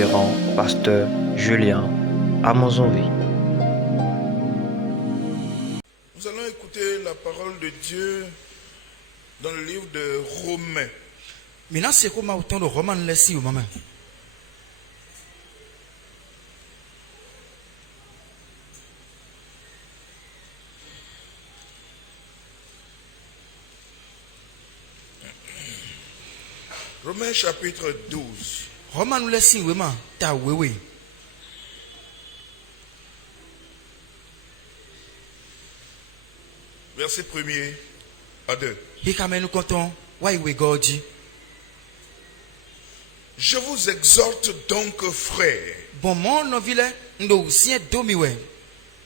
révérend pasteur Julien Amonzonvi. Nous allons écouter la parole de Dieu dans le livre de Romains. Maintenant, c'est comment autant de romans laissés au moment. Romains chapitre 12. Romans laissés au moment. Ta wewe. Verset 1er à 2. Hikamenu konton. Waiwe goji. Je vous exhorte donc, frères, Bon mon novile. Ndo usien domiwe.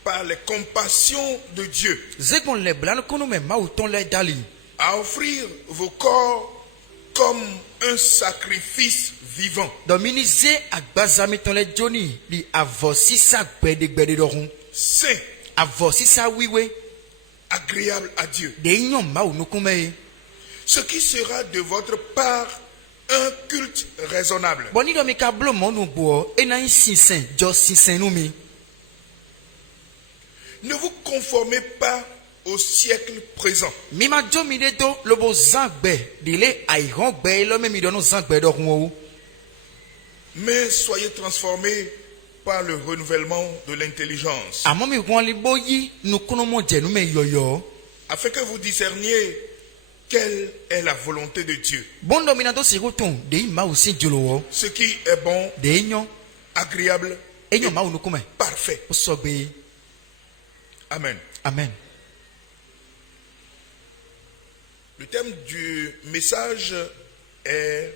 par les compassions de Dieu, Zegon le blan kono me mauton le dali. à offrir vos corps comme un sacrifice vivant, Dominize agbazami ton le Johnny. Li avosi sa gbede dorun. saint, Avosi sa wiwe. agréable à Dieu. De yon mau nukume. Ce qui sera de votre part un culte raisonnable. Boni domi kablo monu bo. Ena yin sinsen. Jo sinsen numi. Ne vous conformez pas au siècle présent, Mima jomi de do lobo zangbe. Dile ayron be lo me mi dono zangbe dorun ou. mais soyez transformés par le renouvellement de l'intelligence, Amo mi wan li boyi nukuno mo jenu me yoyo. afin que vous discerniez quelle est la volonté de Dieu, Bon dominado si roton. De yi ma usi jolo. ce qui est bon, De yon. agréable E et yon ma unukume. parfait. O sogbe. Amen. Amen. Le thème du message est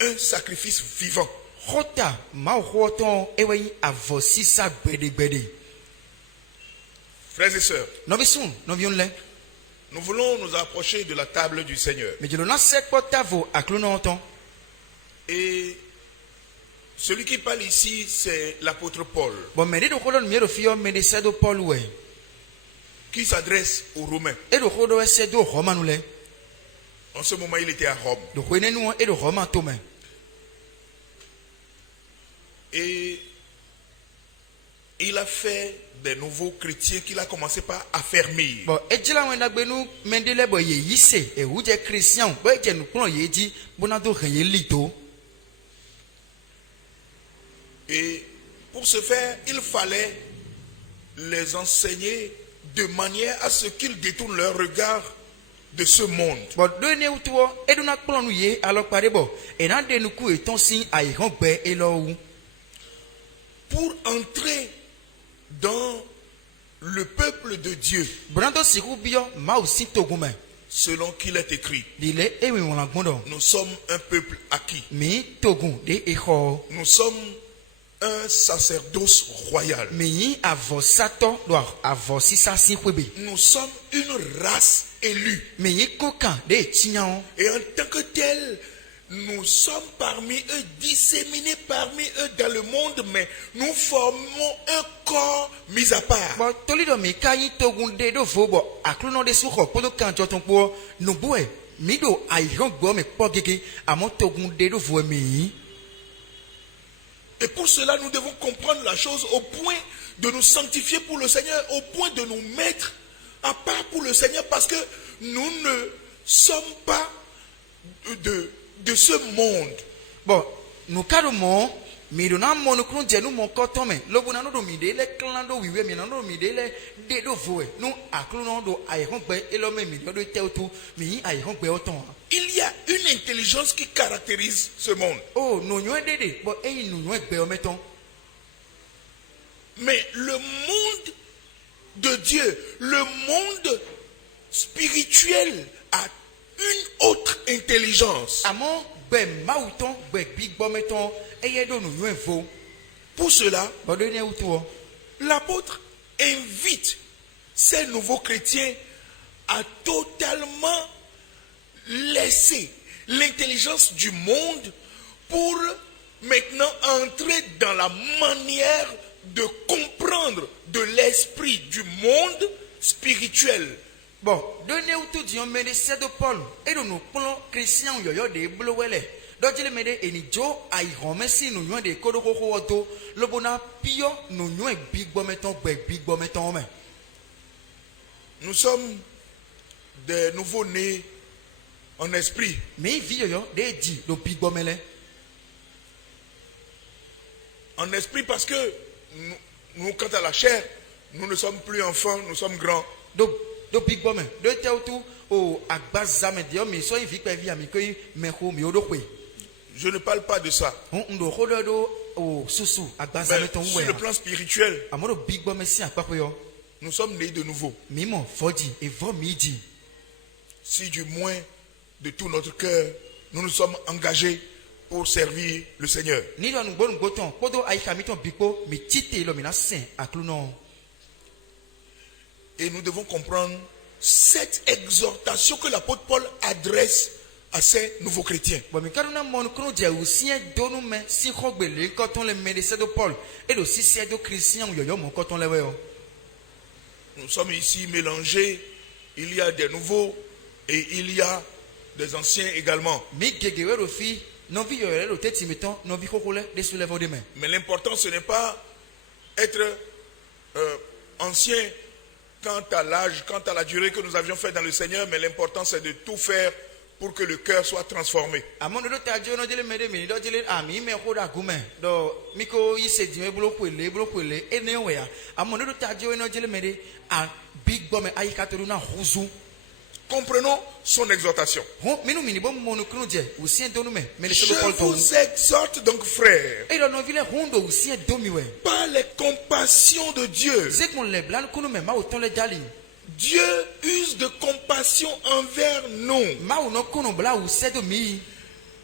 un sacrifice vivant. Rota ma roton ewe avosi sa gbede. Frères et sœurs, Novisun, novion le. nous voulons nous approcher de la table du Seigneur. Me jelo na sek potavo akluno onton. Et celui qui parle ici, c'est l'apôtre Paul, Bon me de do kodon mi do fio me de sedo Paul we. qui s'adresse aux Romains. E do kodo ese do Romanu le. En ce moment, il était à Rome. Do kwene nu e do Roman to me. Et il a fait des nouveaux chrétiens qu'il a commencé par affermir. Bon e jila wen dagbe nu mendele bo ye yise e huje Christian bo e je nu klon ye di bona do reye lito. Et pour ce faire, il fallait les enseigner de manière à ce qu'ils détournent leur regard de ce monde. Bon do ne utuo e do na klon nu ye alors pare bo e na de nu ku e ton si ai ron gbe e lo wu. Pour entrer dans le peuple de Dieu, Brando si rubio ma usi togume. selon qu'il est écrit, Dile e wi won gbondo. nous sommes un peuple acquis. Mi togun de e ho. Nous sommes un sacerdoce royal. Mi yi avosato do avosi sa sin kwebe. Nous sommes une race élue. Mi yi kokan de tian. Et en tant que tel, nous sommes parmi eux, disséminés parmi eux dans le monde, mais nous formons un corps mis à part. Bon tolido mi kayi togun de do vo bo akluno de su ho polo kan joton po no boe mi do ayon gbo mi po gege amo togun de do vo mi. Et pour cela, nous devons comprendre la chose au point de nous sanctifier pour le Seigneur, au point de nous mettre à part pour le Seigneur, parce que nous ne sommes pas de ce monde. Bon no kado mo mi do na mo no klon je no mo koton me lobo na no do mi de le klan do wiwe mi na no mi de le de do vo e no akluno do ayon gbe elo me mi do te otu mi ayon gbe oton. Il y a une intelligence qui caractérise ce monde. Oh no nyo dede bo e no nyo gbe o meton. Mais le monde de Dieu, le monde spirituel a une autre intelligence. Amo gbe mauton gbe gbigbo meton eye do no nyo vo. Pour cela, Bo de ne utu. l'apôtre invite ces nouveaux chrétiens à totalement laisser l'intelligence du monde pour maintenant entrer dans la manière de comprendre de l'esprit du monde spirituel. Bon, de ne utu di on me de sedo Paul e do no plon Christian yoyo de blowele. dojele mede enijo aihome si no nyo de kodoko oto lobona pio no nyo e bigbometon gbe bigbometon me. Nous sommes des nouveaux-nés en esprit. Me vi yo de di do bigbomele. En esprit parce que nous, quant à la chair, nous ne sommes plus enfants, nous sommes grands. Do bigbome do teutu o agbazame de mi so vi pe vi ami ko me ho mi odo kwe. Je ne parle pas de ça. Ndo hodo o susu agbazame ton Sur we. le plan spirituel, Amodo bigbome si akpako yo. nous sommes nés de nouveau. Mimo fodi e vo midi. Si du moins de tout notre cœur, nous nous sommes engagés pour servir le Seigneur. Ni do ngbo ngoton podo ai kamiton bigbo mi tite lo mi na sin akluno. Et nous devons comprendre cette exhortation que l'apôtre Paul adresse à ces nouveaux chrétiens. Bon mi kaduna mon kro je usien donu me si khogbele koton le médecin de Paul et do si c'est de Christian yo mon koton le we. Nous sommes ici mélangés. Il y a des nouveaux et il y a des anciens également. Mi gegewero fi no vi yo le tetimeton no vi kokole de soulève de main. Mais l'important, ce n'est pas être ancien quant à l'âge, quant à la durée que nous avions fait dans le Seigneur, mais l'important, c'est de tout faire pour que le cœur soit transformé. Amon do ta jo no dele mede mi do dele ami me hoda gumen do miko yise di me blo kwele ene we ya amon do ta jo no dele mede a big bomb ayi katuru na huzu. Comprenons son exhortation. Je Je vous exhorte donc, frères, par les compassions de Dieu. Dieu use de compassion envers nous.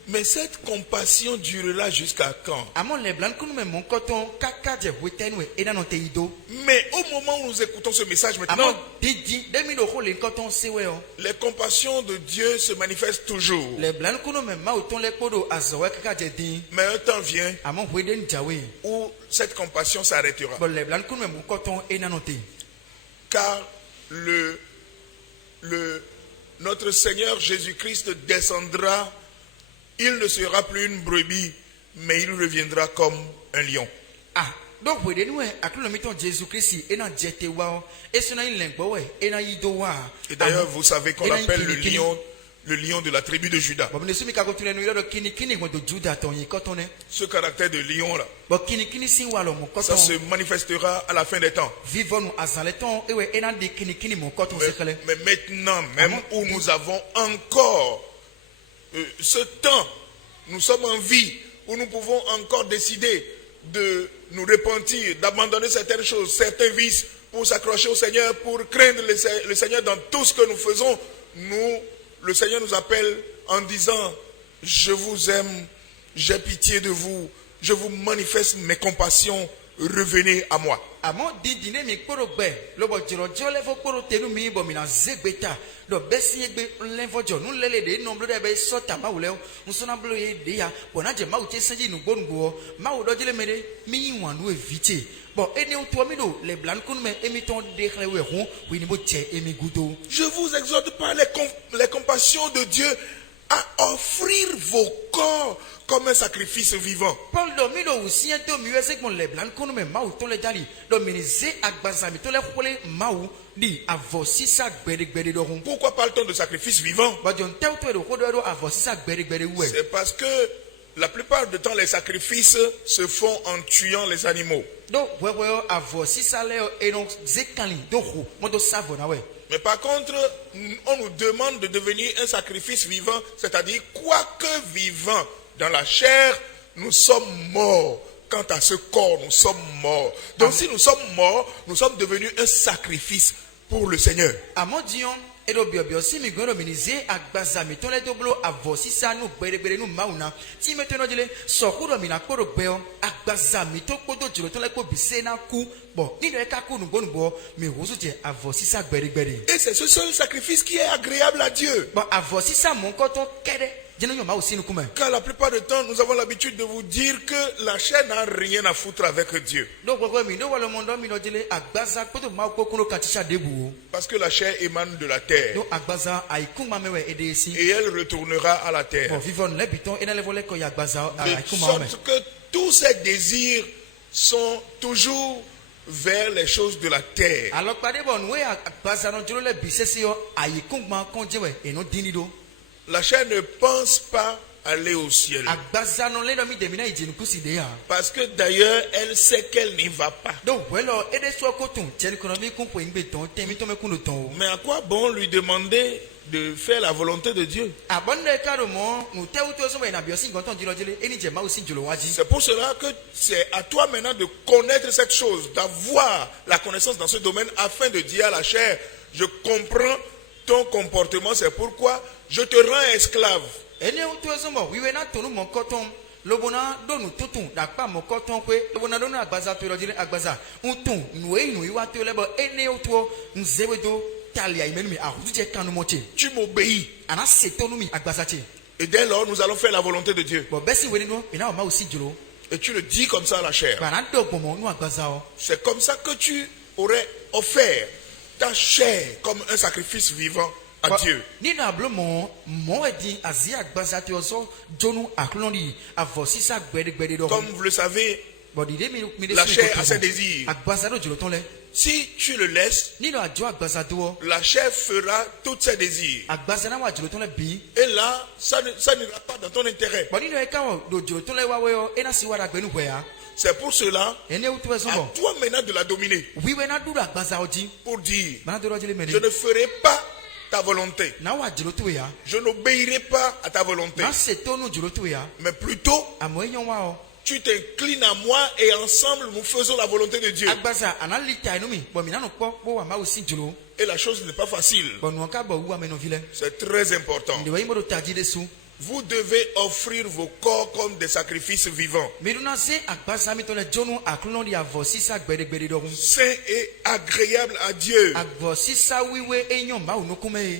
Mais cette compassion durera jusqu'à quand? Mais au moment où nous écoutons ce message maintenant, les compassions de Dieu se manifestent toujours. Mais un temps vient où cette compassion s'arrêtera. Car notre Seigneur Jésus-Christ descendra. Il ne sera plus une brebis, mais il reviendra comme un lion. Donc, Jésus-Christ et d'ailleurs, vous savez qu'on l'appelle le lion de la tribu de Juda. Ce caractère de lion-là, ça se manifestera à la fin des temps. Mais maintenant, même où nous avons encore ce temps, nous sommes en vie, où nous pouvons encore décider de nous repentir, d'abandonner certaines choses, certains vices, pour s'accrocher au Seigneur, pour craindre le Seigneur dans tout ce que nous faisons. Le Seigneur nous appelle en disant: je vous aime, j'ai pitié de vous, je vous manifeste mes compassions, revenez à moi. Je vous exhorte par les compassions de Dieu à offrir vos corps comme un sacrifice vivant. Pourquoi parle-t-on de sacrifice vivant? C'est parce que la plupart du temps, les sacrifices se font en tuant les animaux. Mais par contre, on nous demande de devenir un sacrifice vivant, c'est-à-dire, quoique vivant dans la chair, nous sommes morts. Quant à ce corps, nous sommes morts. Donc si nous sommes morts, nous sommes devenus un sacrifice pour le Seigneur. Et c'est ce seul sacrifice qui est agréable à Dieu. Car la plupart du temps, nous avons l'habitude de vous dire que la chair n'a rien à foutre avec Dieu. Parce que la chair émane de la terre. Et elle retournera à la terre. De sorte que tous ces désirs sont toujours vers les choses de la terre. La chair ne pense pas aller au ciel. Parce que d'ailleurs, elle sait qu'elle n'y va pas. Mais à quoi bon lui demander de faire la volonté de Dieu? C'est pour cela que c'est à toi maintenant de connaître cette chose, d'avoir la connaissance dans ce domaine afin de dire à la chair, je comprends ton comportement, c'est pourquoi je te rends esclave. Tu m'obéis. Et dès lors, nous allons faire la volonté de Dieu. Et tu le dis comme ça à la chair. C'est comme ça que tu aurais offert ta chair comme un sacrifice vivant à Dieu. Comme vous le savez, la chair a ses désirs. Si tu le laisses, la chair fera tous ses désirs. Et là, ça n'ira pas dans ton intérêt. C'est pour cela, à toi maintenant de la dominer. Pour dire, je ne ferai pas ta volonté. Je n'obéirai pas à ta volonté. Mais plutôt, tu t'inclines à moi et ensemble nous faisons la volonté de Dieu. Et la chose n'est pas facile. C'est très important. Vous devez offrir vos corps comme des sacrifices vivants. Saint et agréable à Dieu.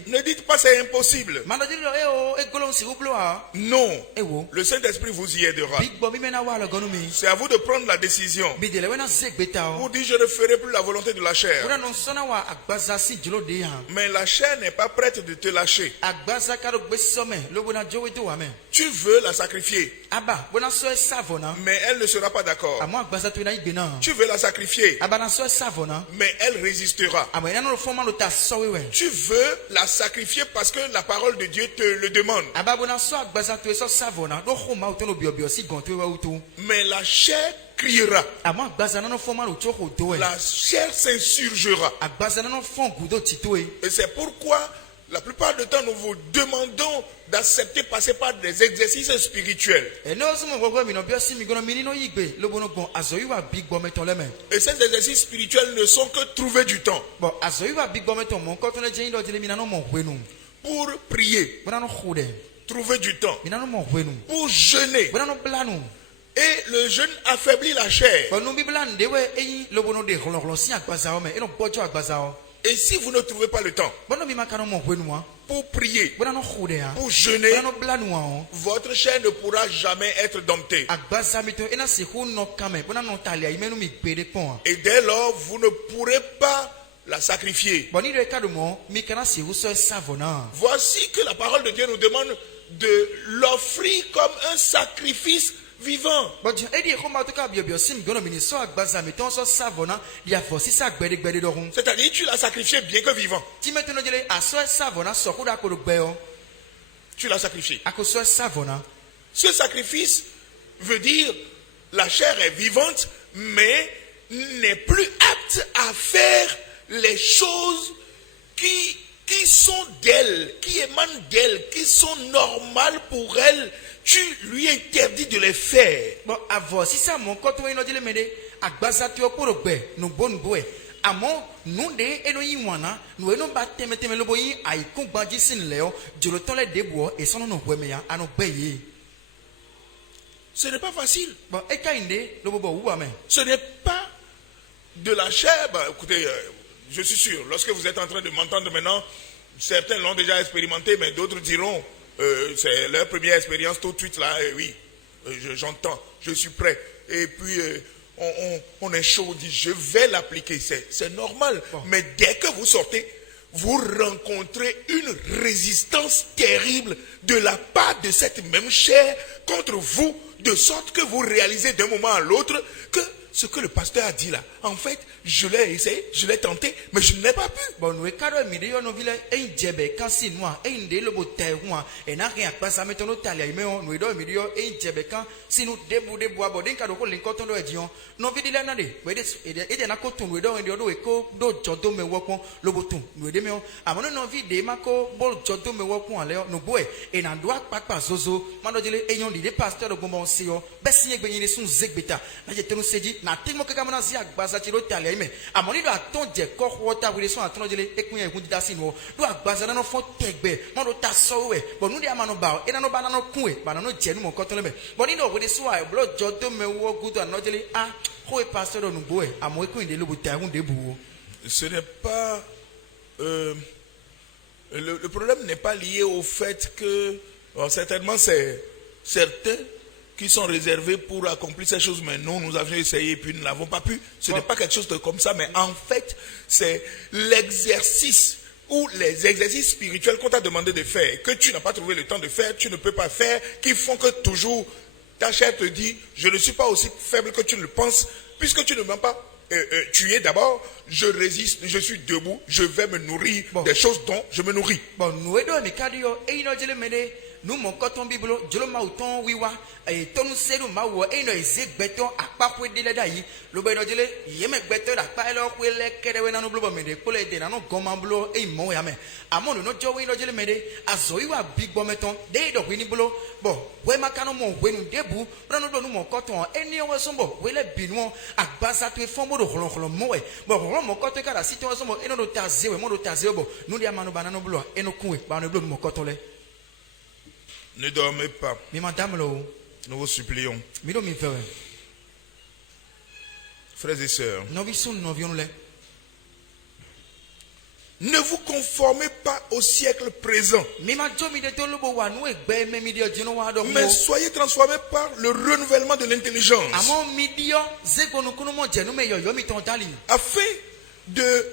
Ne dites pas c'est impossible. Non. Le Saint-Esprit vous y aidera. C'est à vous de prendre la décision. Vous dites je ne ferai plus la volonté de la chair. Mais la chair n'est pas prête de te lâcher. Tu veux la sacrifier, mais elle ne sera pas d'accord. Tu veux la sacrifier, mais elle résistera. Tu veux la sacrifier parce que la parole de Dieu te le demande. Mais la chair criera. La chair s'insurgera. Et c'est pourquoi la plupart du temps, nous vous demandons d'accepter passer par des exercices spirituels. Et ces exercices spirituels ne sont que trouver du temps pour prier, trouver du temps pour jeûner. Et le jeûne affaiblit la chair. Et si vous ne trouvez pas le temps pour prier, pour jeûner, votre chair ne pourra jamais être domptée. Et dès lors, vous ne pourrez pas la sacrifier. Voici que la parole de Dieu nous demande de l'offrir comme un sacrifice vivant. C'est-à-dire tu l'as sacrifié bien que vivant. Tu l'as sacrifié. Ce sacrifice veut dire la chair est vivante mais n'est plus apte à faire les choses qui sont d'elle, qui émanent d'elle, qui sont normales pour elle. Tu lui interdis de les faire. Ce n'est pas facile. Ce n'est pas de la chair. Écoutez, je suis sûr, lorsque vous êtes en train de m'entendre maintenant, certains l'ont déjà expérimenté, mais d'autres diront, c'est leur première expérience tout de suite là, oui, j'entends, je suis prêt. Et puis on est chaud, on dit je vais l'appliquer, c'est normal. Bon. Mais dès que vous sortez, vous rencontrez une résistance terrible de la part de cette même chair contre vous, de sorte que vous réalisez d'un moment à l'autre que ce que le pasteur a dit là, en fait, je l'ai essayé, je l'ai tenté, mais je ne l'ai pas pu. Bon, nous cadre milieu nous vile un djebe quand si nous un de le boté moi et n'a rien pas ça mettons talia mais nous do milieu un djebe quand si nous déboudé bois bodin cadre ko linkoton do edion nous vile là nade et na ko tun we do ndo e ko do jodo me wokon le botun nous de me amono no vide mako bol jodo me wokon ale no boy et na do akpakpa zozo mando jele eyon de pasteur do bonbon si yo besi egbe yin sun zegbeta na je tenu seji na timo kaka mona si agbaza ti lo talia mais amoni do aton je ko wota we so aton jele ekun e gun dasi no do agbaza na no fo tegbe mando ta so we but nu de amano ba e na no ba na no kun e ba na no je nu mo koton le me but ni do we so a blo jodo me wo good na jele ah ko pasteur no boy amo ekun de lo bota hun de bu. Ce n'est pas le problème n'est pas lié au fait que certainement c'est certains qui sont réservés pour accomplir ces choses, mais nous avions essayé et puis nous ne l'avons pas pu. Ce n'est pas quelque chose de comme ça, mais en fait, c'est l'exercice ou les exercices spirituels qu'on t'a demandé de faire, que tu n'as pas trouvé le temps de faire, tu ne peux pas faire, qui font que toujours ta chair te dit, je ne suis pas aussi faible que tu ne le penses, puisque tu ne m'as pas tué d'abord, je résiste, je suis debout, je vais me nourrir des choses dont je me nourris. Bon, nous nous mon coton biblo jolo ma uton wiwa e tonu seru ma wo e no ezegbeton apapo de le dai lo be no jele yeme gbeton da pa lo pe le kere we na no blo me de pole de na no goma blo e mo ya me amonu no jo we no jele me de azo iwa big bometon de do we ni blo bo we makano mo we nu debu no do nu mon coton eni we so bo we le binu agbasa to e fon mo do kholo mo e bo mo coton kara si to so mo e no do taze we mo do taze bo nu dia manu banana blo e no kun e ba no blo mo coton le. Ne dormez pas. Nous vous supplions. Frères et sœurs. Ne vous conformez pas au siècle présent. Mais soyez transformés par le renouvellement de l'intelligence.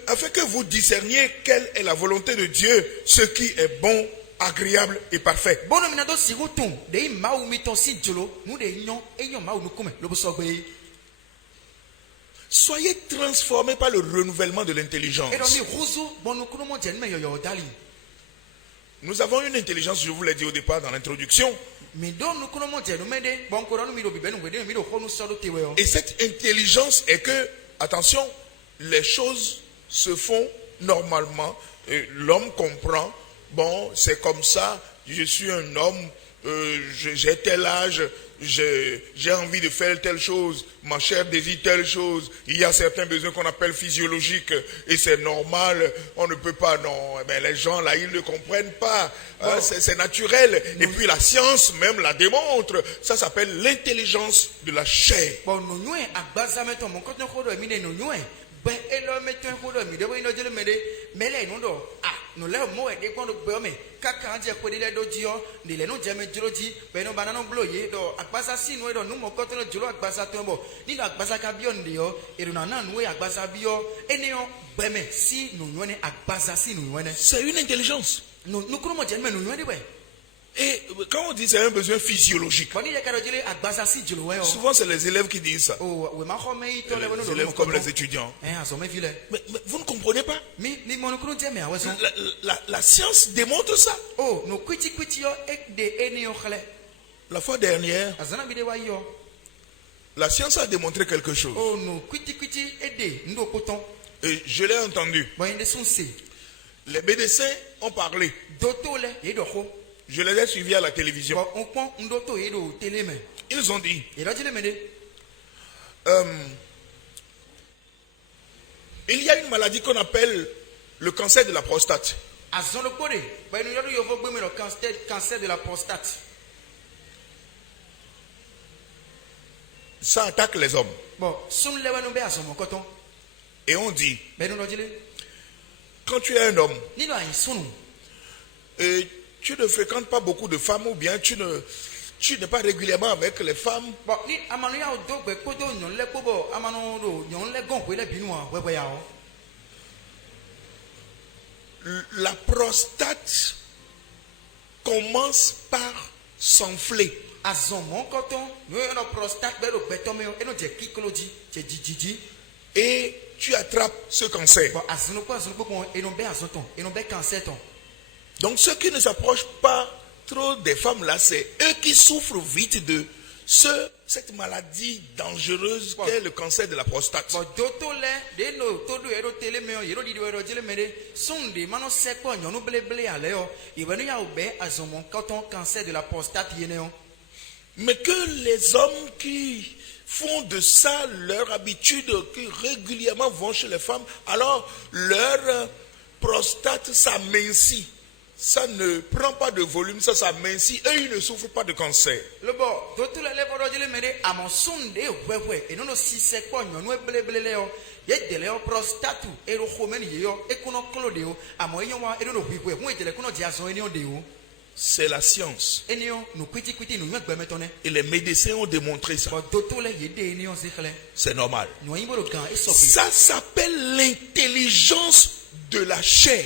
Afin que vous discerniez quelle est la volonté de Dieu, ce qui est bon, agréable et parfait. Soyez transformés par le renouvellement de l'intelligence. Nous avons une intelligence, je vous l'ai dit au départ dans l'introduction. Et cette intelligence est que, attention, les choses se font normalement. L'homme comprend. Bon, c'est comme ça, je suis un homme, j'ai tel âge, j'ai envie de faire telle chose, ma chair désire telle chose, il y a certains besoins qu'on appelle physiologiques, et c'est normal, on ne peut pas, non, mais les gens là, ils ne comprennent pas, bon. C'est naturel, et puis la science même la démontre, ça s'appelle l'intelligence de la chair. Bon, ben elo meton kodo mi de bo ino jele mede mele no do no le mo e de kondo be me kaka anje ko de le do ji o ni le no je me jiro ji be no banana blo ye do agbasa si no do no mo ko to no jiro agbasa to bo ni do agbasa ka bi o ndi yo e do na na no we agbasa bi o eni o be me si no nyo ne agbasa si no nyo ne c'est une intelligence no no ko mo je me no nyo de be. Et quand on dit c'est un besoin physiologique, souvent c'est les élèves qui disent ça. Les élèves comme les étudiants. Mais vous ne comprenez pas. La science démontre ça. La fois dernière, la science a démontré quelque chose. Et je l'ai entendu. Les médecins ont parlé. Je les ai suivis à la télévision. Ils ont dit, il y a une maladie qu'on appelle le cancer de la prostate. Ça attaque les hommes. Et on dit, quand tu es un homme, et tu ne fréquentes pas beaucoup de femmes ou bien tu n'es pas régulièrement avec les femmes. Bon, ni amano ya do gbe kodo nyon le kobo amano do nyon le gon ko le binu a wewe ya o. La prostate commence par s'enfler. Azon mon coton, no no prostate be do gbeto me e no je kikoloji, je jijiji. Et tu attrapes ce cancer. Bon, azon ko e no be azon ton, e no be cancer ton. Donc ceux qui ne s'approchent pas trop des femmes là, c'est eux qui souffrent vite de cette maladie dangereuse qu'est le cancer de la prostate. Bon, doto le de no todo ero tele me yero di ero jele me de sonde mano se ko nyonu ble ale o e wenu ya obe azon mon coton cancer de la prostate yene o. Mais que les hommes qui font de ça leur habitude, qui régulièrement vont chez les femmes, alors leur prostate s'amincit. Ça ne prend pas de volume, ça s'amincit et ils ne souffrent pas de cancer. Le bon, doto le levoro jele me de amon sonde wewe e no no si se ko nyonu ble le o ye de le o prostate e ro khomeni yo e kuno klode o amon yon wa e no hwiwe hu e jele kuno di azon eni o de o. C'est la science. Et les médecins ont démontré ça. C'est normal. Ça s'appelle l'intelligence de la chair.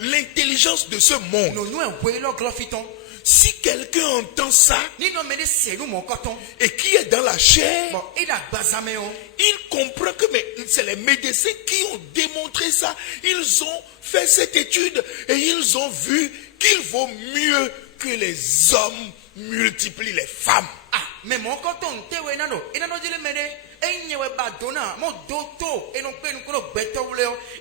L'intelligence de ce monde. Si quelqu'un entend ça et qui est dans la chair, il comprend que c'est les médecins qui ont démontré ça. Ils ont fait cette étude et ils ont vu qu'il vaut mieux que les hommes multiplient les femmes. Ah, mais mon coton, tu es nano, et nano dit le médé, et n'y a pas d'onna, mon doto, et non peut nous beto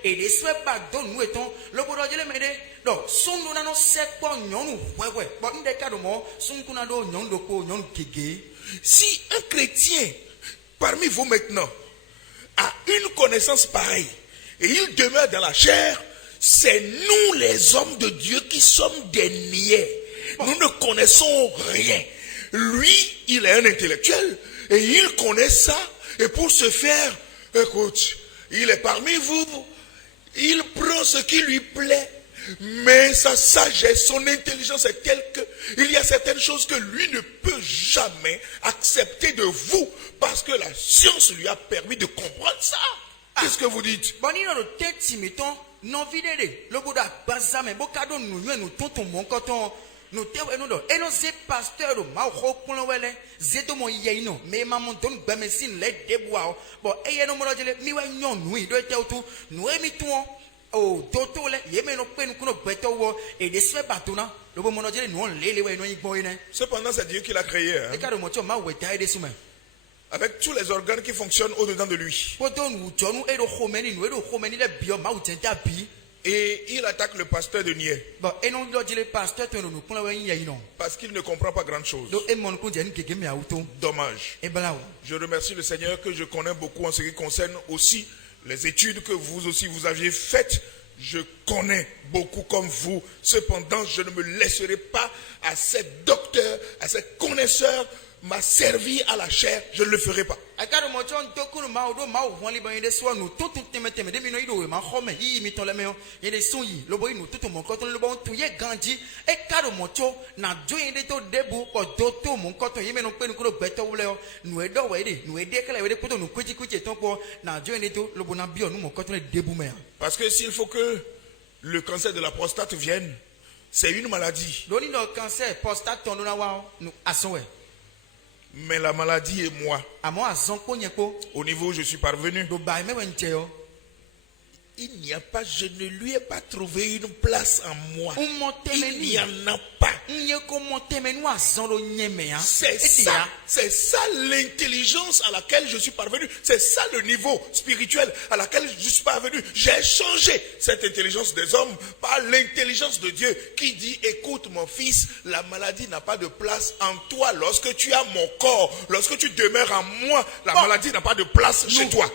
et des souhaits pas d'on nous étant, le bourreau dit le médé, donc, son nano sait quoi, non, ouais, bon, des cas de mort, son kunado, non, doko, non, kégé. Si un chrétien parmi vous maintenant a une connaissance pareille et il demeure dans la chair, c'est nous les hommes de Dieu qui sommes des niais. Nous ne connaissons rien. Lui, il est un intellectuel et il connaît ça. Et pour ce faire, écoute, il est parmi vous. Il prend ce qui lui plaît. Mais sa sagesse, son intelligence est telle qu'il y a certaines choses que lui ne peut jamais accepter de vous parce que la science lui a permis de comprendre ça. Qu'est-ce que vous dites? Non vidé le boda bazame bokado nous tonton mon coton nous te nous do et nous c'est pasteur ma ho kun wele zedo mo yeino mais maman don bamesin le deboa bon et no mo jele mi wa nyon nous do te otu nous emi ton o toto le yeme no pe nous beto wo et des se batuna le bo mo jele nous lele we no igbon ine. Cependant c'est Dieu qui l'a créé, hein? Et car mo ma we ta ide sume avec tous les organes qui fonctionnent au-dedans de lui. Et il attaque le pasteur de niais. Parce qu'il ne comprend pas grand chose. Dommage. Je remercie le Seigneur que je connais beaucoup en ce qui concerne aussi les études que vous aussi vous aviez faites. Je connais beaucoup comme vous. Cependant, je ne me laisserai pas à ces docteurs, à ces connaisseurs m'a servi à la chair, je ne le ferai pas. Parce que s'il faut que le cancer de la prostate vienne, c'est une maladie. Mais la maladie est moi. Au niveau où je suis parvenu, il n'y a pas, je ne lui ai pas trouvé une place en moi. Il n'y en a pas. C'est ça l'intelligence à laquelle je suis parvenu. C'est ça le niveau spirituel à laquelle je suis parvenu. J'ai changé cette intelligence des hommes par l'intelligence de Dieu qui dit, écoute mon fils, la maladie n'a pas de place en toi. Lorsque tu as mon corps, lorsque tu demeures en moi, la maladie n'a pas de place chez toi.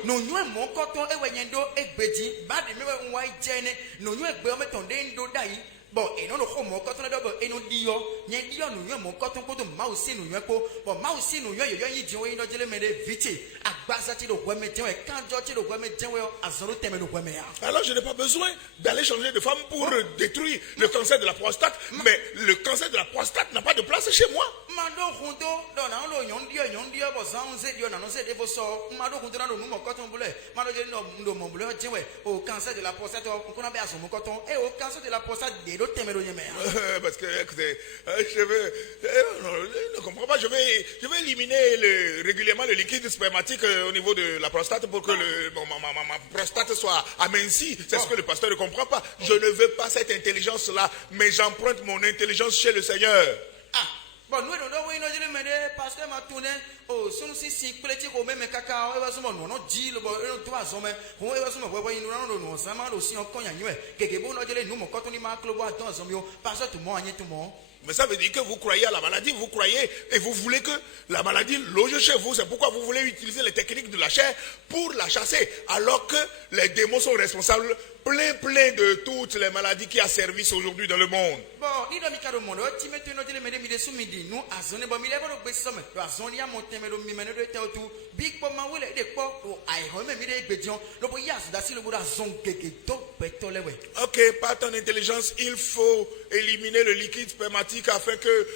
bon et non le homo quand on a d'abord et non dio n'y dio nous mon quand on peut ma aussi nous bon ma aussi nous yo yi dio yi no jele me de vite agbaza ti do gwe me dio e kan jo ti do gwe me dio azoro teme do gwe me ya. Alors je n'ai pas besoin d'aller changer de femme pour détruire le cancer de la prostate, mais le cancer de la prostate n'a pas de place chez moi. Mado hundo do na lo nyon dio bo san se dio na no se de bo so mado hundo na no mo quand on bule mado je no ndo mo bule dio o cancer de la prostate on a be aso mo quand on et au cancer de la prostate parce que écoutez, je ne comprends pas. Je vais éliminer régulièrement le liquide spermatique au niveau de la prostate pour que ma prostate soit amincie. C'est ce que le pasteur ne comprend pas. Je ne veux pas cette intelligence-là, mais j'emprunte mon intelligence chez le Seigneur. Bon, nous oui, nous pasteur m'a tourné. Oh, si politique au même caca, on va se non dit le bon, toi, zombie, on va se voir, nous, ça m'a aussi en cognac. Quelque bon, nous, quand on y marque le bois, dans zombie, pasteur tout le monde, tout le monde. Mais ça veut dire que vous croyez à la maladie, vous croyez et vous voulez que la maladie loge chez vous. C'est pourquoi vous voulez utiliser les techniques de la chair pour la chasser. Alors que les démons sont responsables plein de toutes les maladies qui asservissent aujourd'hui dans le monde. Bon, ni dans le monde, tu mets nos délais, mais des sous-midi, nous, à zone, bon, il est bon, le sommet, à zone, il y a monté, mais le mimène de tout, big pour ma will, des porcs, ou aïe, mais des bédions, le boyas, d'assez le bout à zone, ok, par ton intelligence, il faut éliminer le liquide spermatique afin que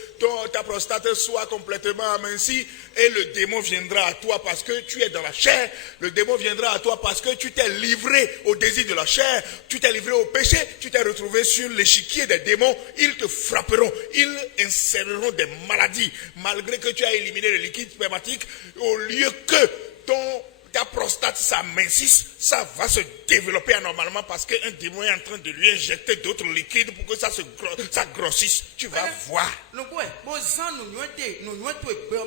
ta prostate soit complètement amincie et le démon viendra à toi parce que tu es dans la chair. Le démon viendra à toi parce que tu t'es livré au désir de la chair, tu t'es livré au péché, tu t'es retrouvé sur l'échiquier des démons. Ils te frapperont, ils inséreront des maladies. Malgré que tu as éliminé le liquide spermatique, au lieu que ta prostate s'amincisse, ça va se développer anormalement parce qu'un démon est en train de lui injecter d'autres liquides pour que ça grossisse. Tu vas voir. Le boy, bon, nous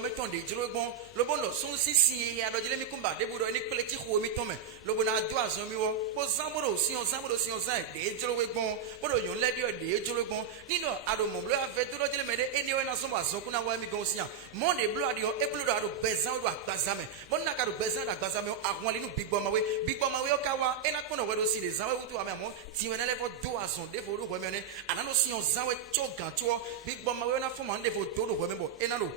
mettons des bon, le bon, son si, alors je l'ai combat, des boulots, et collectifs ou mitome, le bon à doigt, bon, zamboro, si on des bon, on l'a dit, des bon, Nino, à mon bleu, avec tout le monde, et nous, on a son qu'on a mis aussi. Mon des bleus, et bleu, à besoin de bazame. Bon, n'a qu'à besoin de bazame, à moi, nous, big bomb, okawa, et n'a qu'on a aussi les amis, ou tout à même, si on a les votes d'eau à son défaut, ou même, à nous, si on s'en est choquant, big bomb, on a formé des votes d'eau, ou même, et non,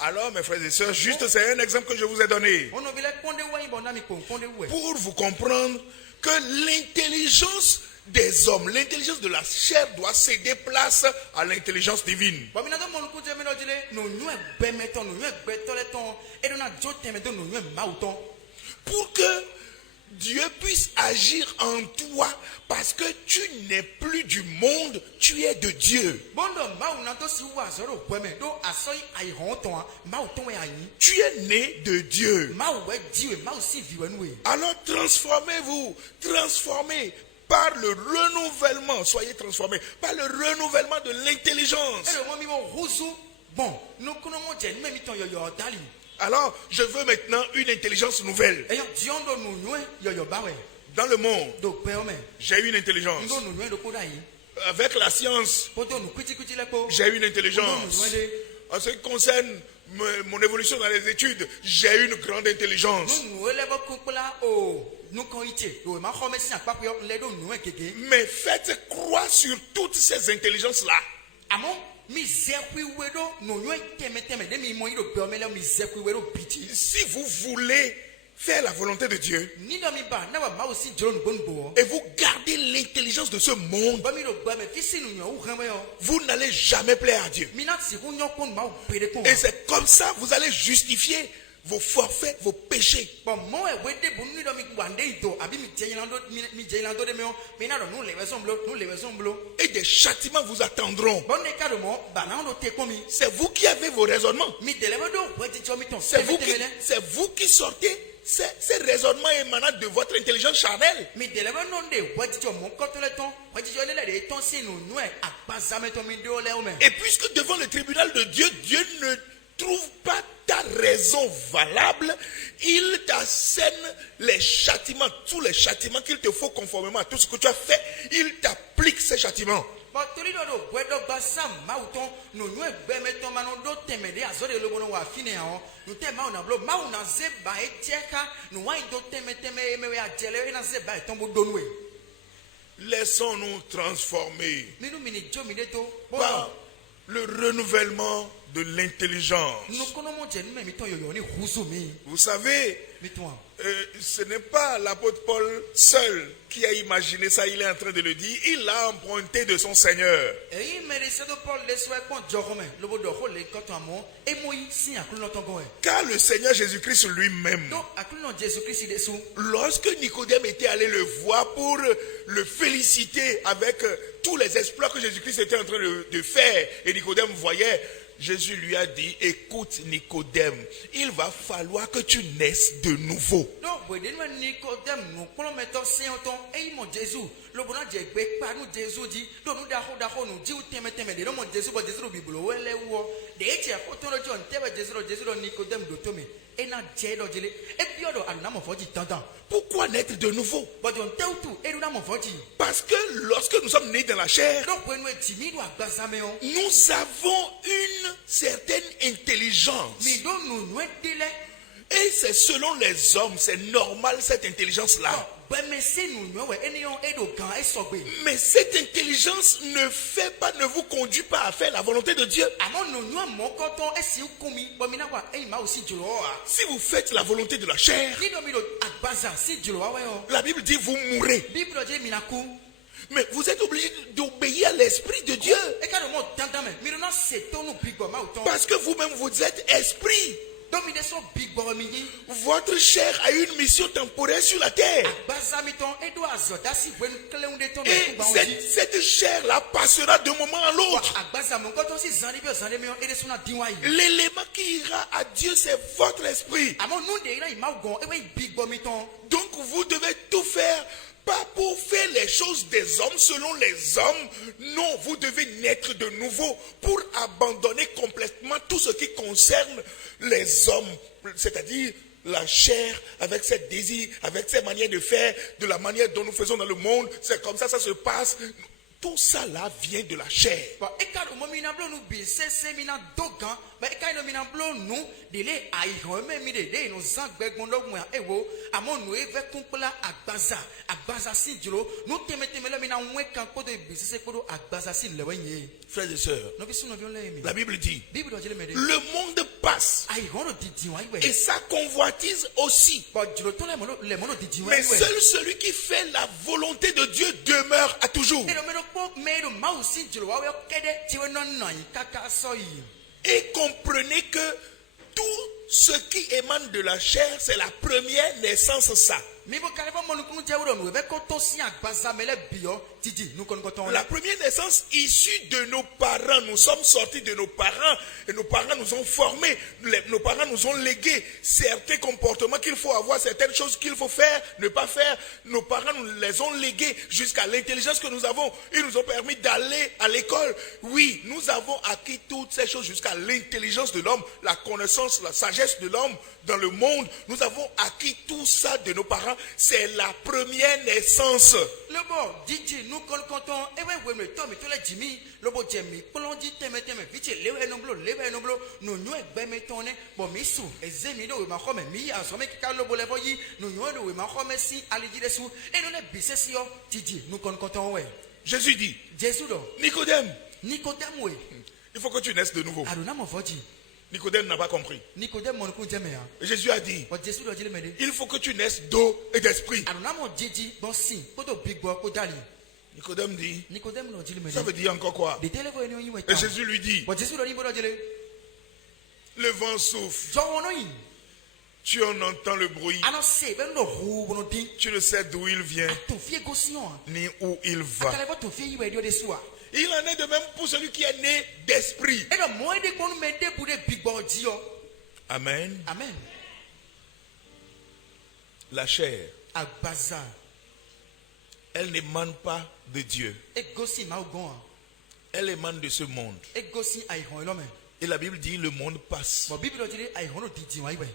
alors, mes frères et sœurs, juste c'est un exemple que je vous ai donné. Pour vous comprendre que l'intelligence des hommes, l'intelligence de la chair doit céder place à l'intelligence divine. Pour que Dieu puisse agir en toi parce que tu n'es plus du monde, tu es de Dieu. Tu es né de Dieu. Alors transformez-vous, transformez par le renouvellement, soyez transformés par le renouvellement de l'intelligence. Alors, je veux maintenant une intelligence nouvelle. Dans le monde, j'ai une intelligence. Avec la science, j'ai une intelligence. En ce qui concerne mon évolution dans les études, j'ai une grande intelligence. Mais faites croire sur toutes ces intelligences-là. Si vous voulez faire la volonté de Dieu et vous gardez l'intelligence de ce monde, vous n'allez jamais plaire à Dieu. Et c'est comme ça que vous allez justifier vos forfaits, vos péchés. Et des châtiments vous attendront. C'est vous qui avez vos raisonnements. C'est vous qui sortez ces raisonnements émanant de votre intelligence charnelle. Et puisque devant le tribunal de Dieu, Dieu ne trouve pas ta raison valable, il t'assène les châtiments, tous les châtiments qu'il te faut conformément à tout ce que tu as fait, il t'applique ces châtiments. But tori do do bwedo basa mauton no nwe gbe meton manu do temede azore lobo no wa fine han no te mau na blo mau na ze ba etieka no wa do temeteme emewe ajele na ze ba eton bo donwe. Laissons-nous transformer Minu mini jo mi deto par le renouvellement de l'intelligence. no kono mo je nme mi ton yoyo ni huzu mi Vous savez, mi ton. ce n'est pas l'apôtre Paul seul qui a imaginé ça, il est en train de le dire. Il l'a emprunté de son Seigneur. Eyi mere se do Paul le so e pon joro me lobo do ho le koton amo e mo yi sin akulu no ton go e. Car le Seigneur Jésus-Christ lui-même, Do akulu no Jésus Christ de sou. lorsque Nicodème était allé le voir pour le féliciter avec tous les exploits que Jésus-Christ était en train de faire, et Nicodème voyait, Jésus lui a dit, écoute Nicodème, il va falloir que tu naisses de nouveau. Do bwede no Nicodème no kono meto sin ton eyi mo Jésus lobo na je gbe pa no Jésus di do no da ho no ji utemete de no mo Jésus bo Jésus do biblo wele wo de eche akoto no John tebe Jésus do Nicodème do tome e na je do jele e bi odo anu na mo foji tantan. Pourquoi naître de nouveau? But on tell tu e do na mo foji. Parce que lorsque nous sommes nés dans la chair, Do bwe no ti mi do agbaza me on. nous avons une certaine intelligence. Mi do nu nu dele. Et c'est selon les hommes, c'est normal cette intelligence-là. Bwe me se nu nu we eni on e do gan e sogbe. Mais cette intelligence ne vous conduit pas à faire la volonté de Dieu. Amo nu nu mo koton e si ukumi bo mi na kwa e ma o si jolo a. Si vous faites la volonté de la chair, Ni do mi do agbaza si jolo wa we o. la Bible dit vous mourrez. Bible je mi na ku. Mais vous êtes obligé d'obéir à l'Esprit de Dieu. E ka do mo tantan me. Mi do na se to no big bo ma o ton. Parce que vous-même, vous êtes esprit. Do mi de so big bo mi ni. Votre chair a une mission temporaire sur la terre. Agbaza mi ton e do azoda si bwe nkele de ton Et ku ba o ji. cette chair-là passera d'un moment à l'autre. Agbaza mo koton si zani bi o zani mi on e de so na dinwa yi. L'élément qui ira à Dieu, c'est votre esprit. Amo nu de ira ma o gon e we big bo mi ton. Donc vous devez tout faire, pas pour faire les choses des hommes selon les hommes. Non, vous devez naître de nouveau pour abandonner complètement tout ce qui concerne les hommes, c'est-à-dire la chair avec ses désirs, avec ses manières de faire, de la manière dont nous faisons dans le monde. C'est comme ça se passe. Tout ça là vient de la chair. Bon, e ka do mo mi na blo nu bi se mi na dogan, ba e ka no mi na blo nu de le ai ho me mi de no zan gbegbon logun e wo, amo nu e ve kunpla agbaza si juro, nu teme le mi na nwe kan ko de bi se ko do agbaza si lewe yin. Frères et sœurs, No bi sunu bi on le mi. la Bible dit, Bible do jele me de. le monde passe Ai ho no di wa iwe. et sa convoitise aussi. Bo juro to le mo no di wa Mais iwe. seul celui qui fait la volonté de Dieu demeure à toujours. E do me do po me do ma o si juro wa we kede ti we no no yi kaka so yi. Et comprenez que tout ce qui émane de la chair, c'est la première naissance, ça. Mi bo kale mo nu kunu je wo no we ko to si agbaza me le bio tiji nu kon ko ton. La première naissance issue de nos parents. Nous sommes sortis de nos parents et nos parents nous ont formés. Nos parents nous ont légué certains comportements qu'il faut avoir, certaines choses qu'il faut faire, ne pas faire. Nos parents nous les ont légués jusqu'à l'intelligence que nous avons. Ils nous ont permis d'aller à l'école. Oui, nous avons acquis toutes ces choses jusqu'à l'intelligence de l'homme, la connaissance, la sagesse de l'homme dans le monde. Nous avons acquis tout ça de nos parents. C'est la première naissance. Le bon, Didi, nous comptons, et oui, mais toi, mais tu l'as dit, le bon, Jemmy, Polon dit, teme, vite, levé nomblo, nous nous, bémetonné, bon, missou, et zémido, et ma homme, mi, à son mec, car le bolet, nous nous, et ma homme, si, allez dire dessous, et nous les bissessions, Didi, nous comptons, ouais. Jésus dit, Jésus, Nicodème, Nicodème, oui. il faut que tu naisses de nouveau. Adona, mon fodi. Nicodème n'a pas compris. Nicodème, mon coup, Jemmy, Et Jésus a dit, Jésus, doit dire, mais il faut que tu naisses d'eau et d'esprit. Adona, mon Didi, bon, si, podo big boy, podali. Nicodème dit, Nicodème, nous dit, mais ça veut dire encore quoi? des téléphones, Et Jésus lui dit, bon, Jésus, doit dire, le vent souffle, Jean, on tu en entends le bruit, ano se ben no hu bono din tu ne sais d'où il vient, to fie gosion ni où il va. akale ba to fie yiwe dio de soa Il en est de même pour celui qui est né d'esprit. e do mo de kon me de bu de big boy jio. Amen. Amen. La chair, Agbaza elle n'émane pas de Dieu. e gosi ma ogon Elle émane de ce monde. e gosi ai hon lo me Et la Bible dit, le monde passe. bo bible do dire ai hon di wa iwe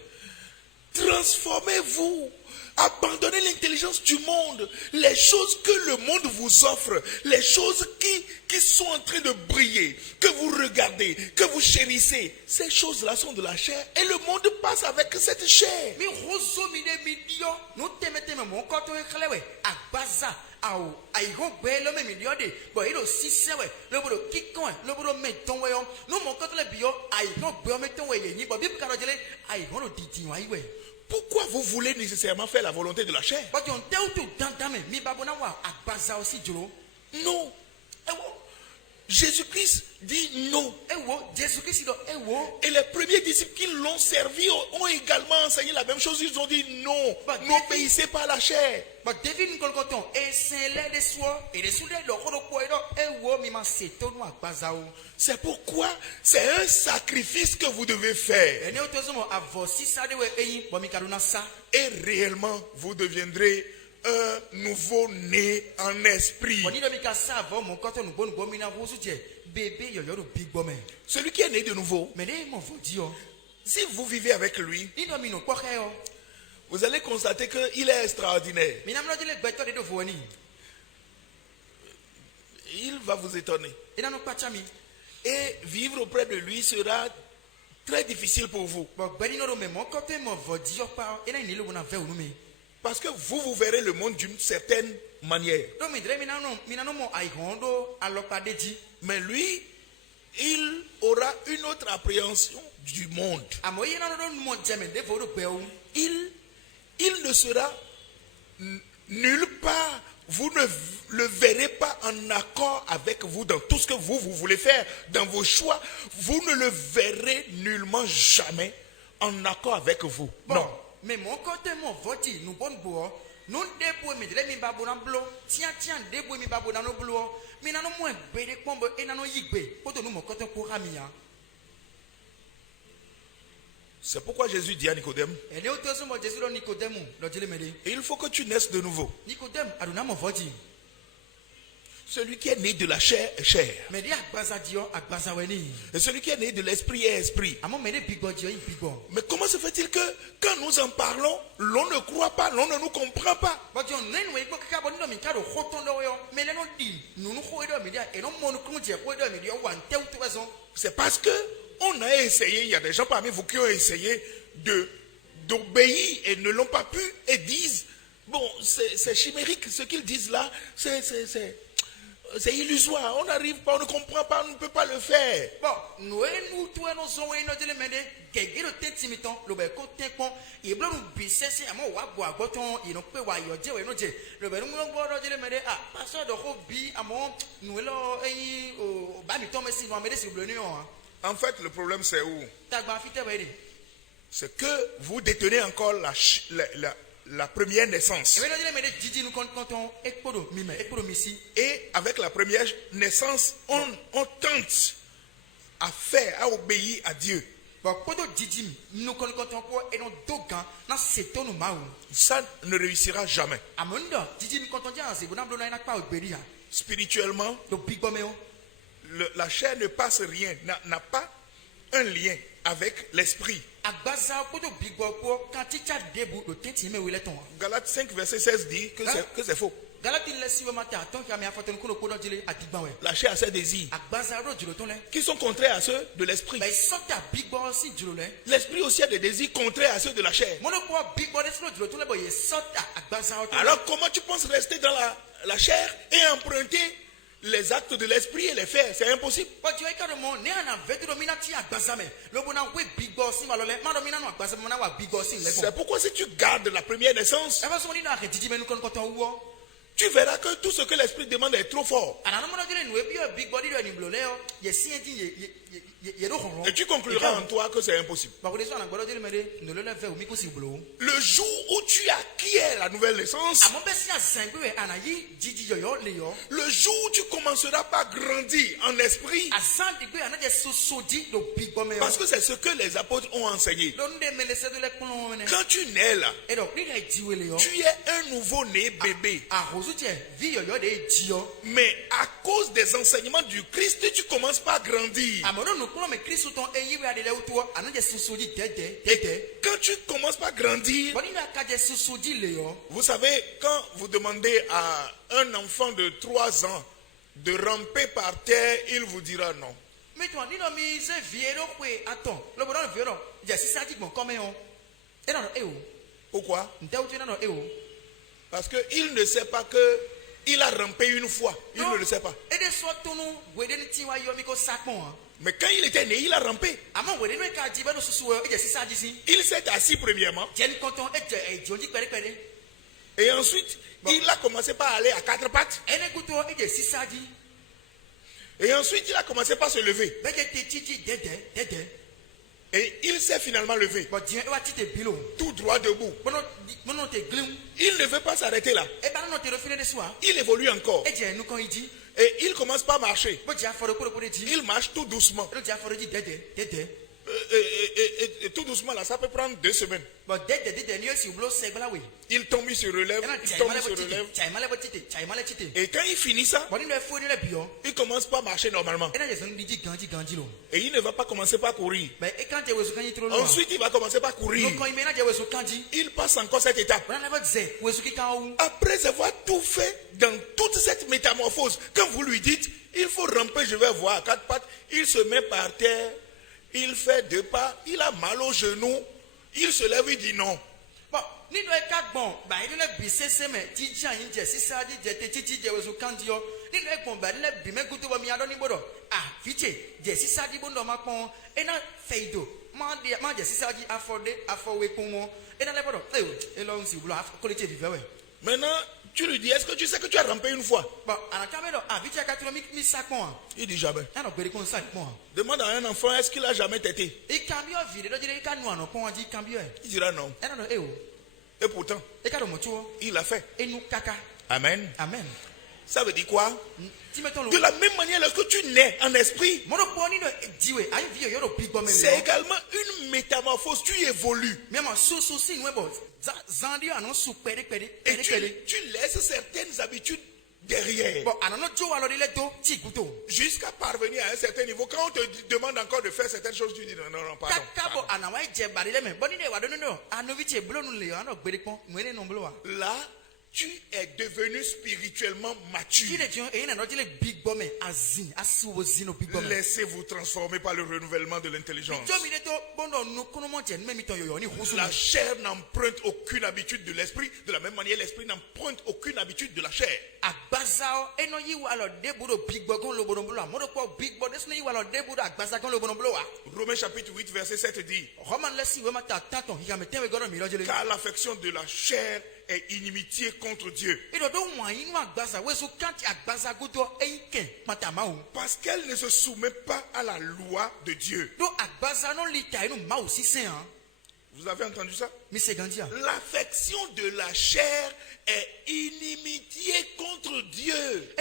Transformez-vous. Abandonnez l'intelligence du monde. Les choses que le monde vous offre, les choses qui sont en train de briller, que vous regardez, que vous chérissez, ces choses-là sont de la chair et le monde passe avec cette chair. Mi rozo mi de mi dio, no teme mon koto e klewe, agbaza, au, aigo belo me mi dio de, bo ilo sisewe, le bodo kikon, le bodo meton we, no mon koto le bio, aigo belo meton we ni, bo bib karojele, aigo no diti wa iwe. Pourquoi vous voulez nécessairement faire la volonté de la chair? Non. Jésus-Christ dit non. Et les premiers disciples qui l'ont servi ont également enseigné la même chose. Ils ont dit non, n'obéissez pas à la chair. C'est pourquoi c'est un sacrifice que vous devez faire. Et réellement, vous deviendrez un nouveau-né en esprit. Celui qui est né de nouveau, si vous vivez avec lui, vous allez constater qu'il est extraordinaire. Il va vous étonner. Et vivre auprès de lui sera très difficile pour vous. Parce que vous verrez le monde d'une certaine manière. Mais lui, il aura une autre appréhension du monde. Il ne sera nulle part. Vous ne le verrez pas en accord avec vous dans tout ce que vous voulez faire, dans vos choix. Vous ne le verrez nullement jamais en accord avec vous. Bon, non. Mais mon côté, mon vote, nous bon bois. Nous débouons, mais de mi babona blo. Tiens, débouons mi babona no blo. Mais non moins bébé combo et non yigbe. Pour nous mon côté pour Ramia. C'est pourquoi Jésus dit à Nicodème, et il faut que tu naisses de nouveau. Celui qui est né de la chair est chair. Et celui qui est né de l'esprit est esprit. Mais comment se fait-il que quand nous en parlons, l'on ne croit pas, l'on ne nous comprend pas? C'est parce que on a essayé, il y a des gens parmi vous qui ont essayé d'obéir et ne l'ont pas pu et disent, bon, c'est chimérique, ce qu'ils disent là, c'est illusoire, on n'arrive pas, on ne comprend pas, on ne peut pas le faire. Bon, nous tous nous sommes en fait, le problème c'est où? C'est que vous détenez encore la première naissance. Et avec la première naissance, on tente à obéir à Dieu. Ça ne réussira jamais. Spirituellement, la chair ne passe rien, n'a pas un lien avec l'esprit. Galates 5 verset 16 dit que c'est faux. La chair a ses désirs qui sont contraires à ceux de l'esprit. L'esprit aussi a des désirs contraires à ceux de la chair. Alors comment tu penses rester dans la chair et emprunter les actes de l'esprit et les faire? C'est impossible. C'est pourquoi si tu gardes la première naissance, tu verras que tout ce que l'esprit demande est trop fort. Et tu concluras en toi que c'est impossible. Le jour où tu acquiers la nouvelle naissance, le jour où tu commenceras par grandir en esprit, parce que c'est ce que les apôtres ont enseigné. Quand tu nais là, tu es un nouveau-né bébé. Mais à cause des enseignements du Christ, tu commences pas à grandir. Et quand tu commences pas à grandir, vous savez, quand vous demandez à un enfant de 3 ans de ramper par terre, il vous dira non. Pourquoi? Parce qu'il ne sait pas qu'il a rampé une fois. Il ne le sait pas. Mais quand il était né, il a rampé. Il s'est assis premièrement. Et ensuite, il a commencé par aller à 4 pattes. Et ensuite, il a commencé par se lever. Et il s'est finalement levé. Tout droit debout. Il ne veut pas s'arrêter là. Il évolue encore. Et il commence pas à marcher. Il marche tout doucement. Et tout doucement là, ça peut prendre 2 semaines. Il tombe, il se relève, il tombe, il se relève. Et quand il finit ça, il commence pas à marcher normalement. Et il ne va pas commencer par courir. Ensuite, il va commencer par courir. Il passe encore cette étape. Après avoir tout fait dans toute cette métamorphose, quand vous lui dites, il faut ramper, je vais voir à 4 pattes, il se met par terre. Il fait 2 pas, il a mal au genou, il se lève, il dit non. Maintenant, tu lui dis, est-ce que tu sais que tu as rampé une fois? Il dit jamais. Demande à un enfant, est-ce qu'il a jamais tété? Il dira non. Et pourtant, il l'a fait. Amen. Ça veut dire quoi? De la même manière, lorsque tu nais en esprit, c'est également une métamorphose. Tu évolues. Et tu laisses certaines habitudes derrière. Jusqu'à parvenir à un certain niveau. Quand on te demande encore de faire certaines choses, tu dis non, pardon. Là, tu es devenu spirituellement mature. Laissez-vous transformer par le renouvellement de l'intelligence. La chair n'emprunte aucune habitude de l'esprit. De la même manière, l'esprit n'emprunte aucune habitude de la chair. Romains chapitre 8 verset 7 dit: car l'affection de la chair est inimitié contre Dieu. Parce qu'elle ne se soumet pas à la loi de Dieu. Vous avez entendu ça? L'affection de la chair est inimitié contre Dieu.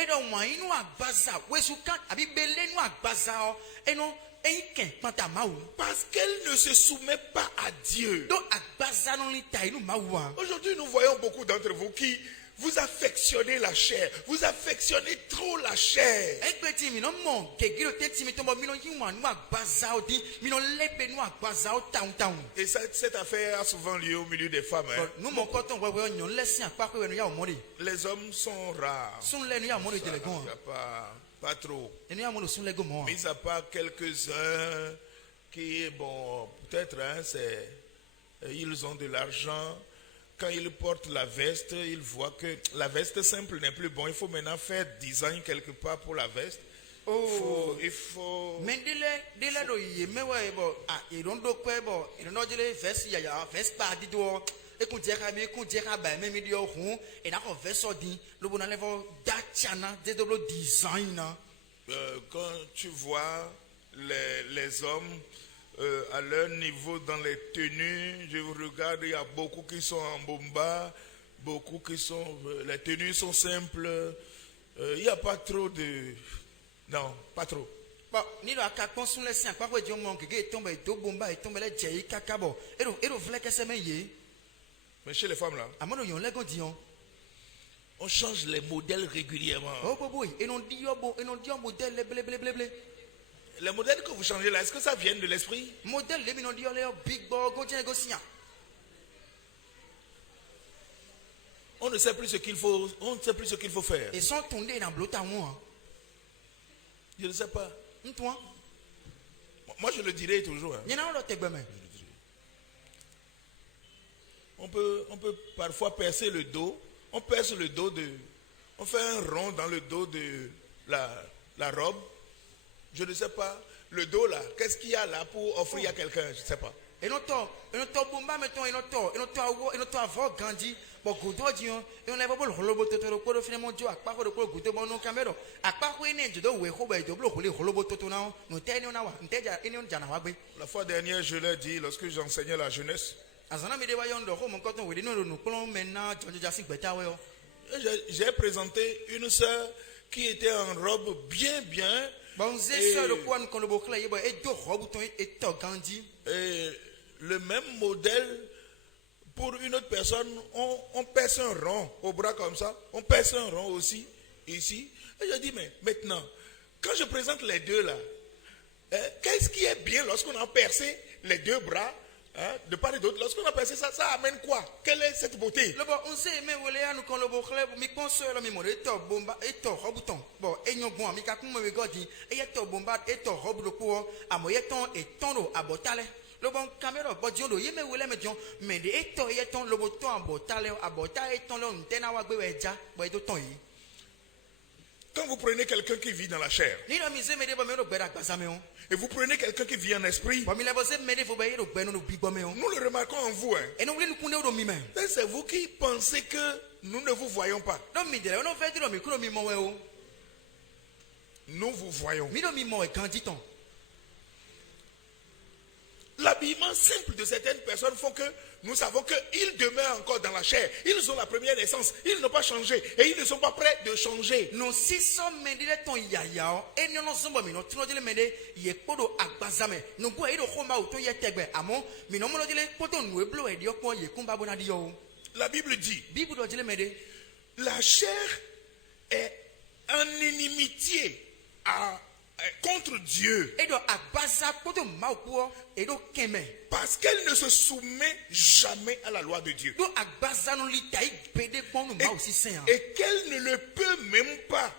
Parce qu'elle ne se soumet pas à Dieu. Aujourd'hui, nous voyons beaucoup d'entre vous qui vous affectionnez la chair. Vous affectionnez trop la chair. Et cette affaire a souvent lieu au milieu des femmes. Les hommes sont rares. Pas trop. Mis à part quelques-uns qui, bon, peut-être, ils ont de l'argent. Quand ils portent la veste, ils voient que la veste simple n'est plus bon. Il faut maintenant faire design quelque part pour la veste. Il faut... Quand tu vois les hommes à leur niveau dans les tenues, je regarde, il y a beaucoup qui sont en bomba, beaucoup qui sont... les tenues sont simples, il n'y a pas trop de... Non, pas trop. Mais chez les femmes là, On change les modèles régulièrement. Oh boy, et non dit un modèle blé. Les modèles que vous changez là, est-ce que ça vient de l'esprit? Modèle les non dit big boy go tiens go sia. On ne sait plus ce qu'il faut, on ne sait plus ce qu'il faut faire. Et sont tombés dans blota moi. Je ne sais pas. Toi, Moi je le dirai toujours. Hein. y en a un autre gamin. On peut parfois percer le dos. On perce le dos on fait un rond dans le dos de la robe. Je ne sais pas. Le dos là, qu'est-ce qu'il y a là pour offrir à quelqu'un? Je ne sais pas. Et notre bomba mettons et notre avoir grandi. Bon, goudou dit et on lève pas le robot toto pour finalement Dieu à part de quoi goudou bon non caméra. À part quoi n'est de ouais ko ba de bloquer le robot toto na no tene na wa nteja ene on jana wa gbe. La fois dernière, je l'ai dit lorsque j'enseignais la jeunesse. Azana mi de wa yondo ko mon coton we de no plon maintenant John Jasi gbeta we. J'ai présenté une sœur qui était en robe bien. Bon, c'est ça le point qu'on le boucle et deux robes et to grandi. Et le même modèle pour une autre personne, on perce un rond au bras comme ça, on perce un rond aussi ici. Et je dis mais maintenant, quand je présente les deux là, qu'est-ce qui est bien lorsqu'on a percé les deux bras? Hein, de part et d'autre, lorsqu'on a percé ça, ça amène quoi? Quelle est cette beauté? Le bon, on sait, mais vous voulez, nous, quand le bon club, mais pense à la mémoire, et to bomba, et to robuton. Bon, et nous, bon, mais quand on me regarde, et to bomba, et to robe de cour, à moyeton, et tono, à botale. Le bon caméra, bon, Dieu, le yéme, vous voulez, mais de et to, et ton, le bouton, à botale, et ton, l'on, tena, wa, gwe, ja, boy, de ton, y. Quand vous prenez quelqu'un qui vit dans la chair, et vous prenez quelqu'un qui vit en esprit, nous le remarquons en vous. Hein. C'est vous qui pensez que nous ne vous voyons pas. Nous vous voyons. L'habillement simple de certaines personnes font que nous savons qu'ils demeurent encore dans la chair. Ils ont la première naissance. Ils n'ont pas changé. Et ils ne sont pas prêts de changer. La Bible dit, la chair est en inimitié contre Dieu. Parce qu'elle ne se soumet jamais à la loi de Dieu. Et qu'elle ne le peut même pas.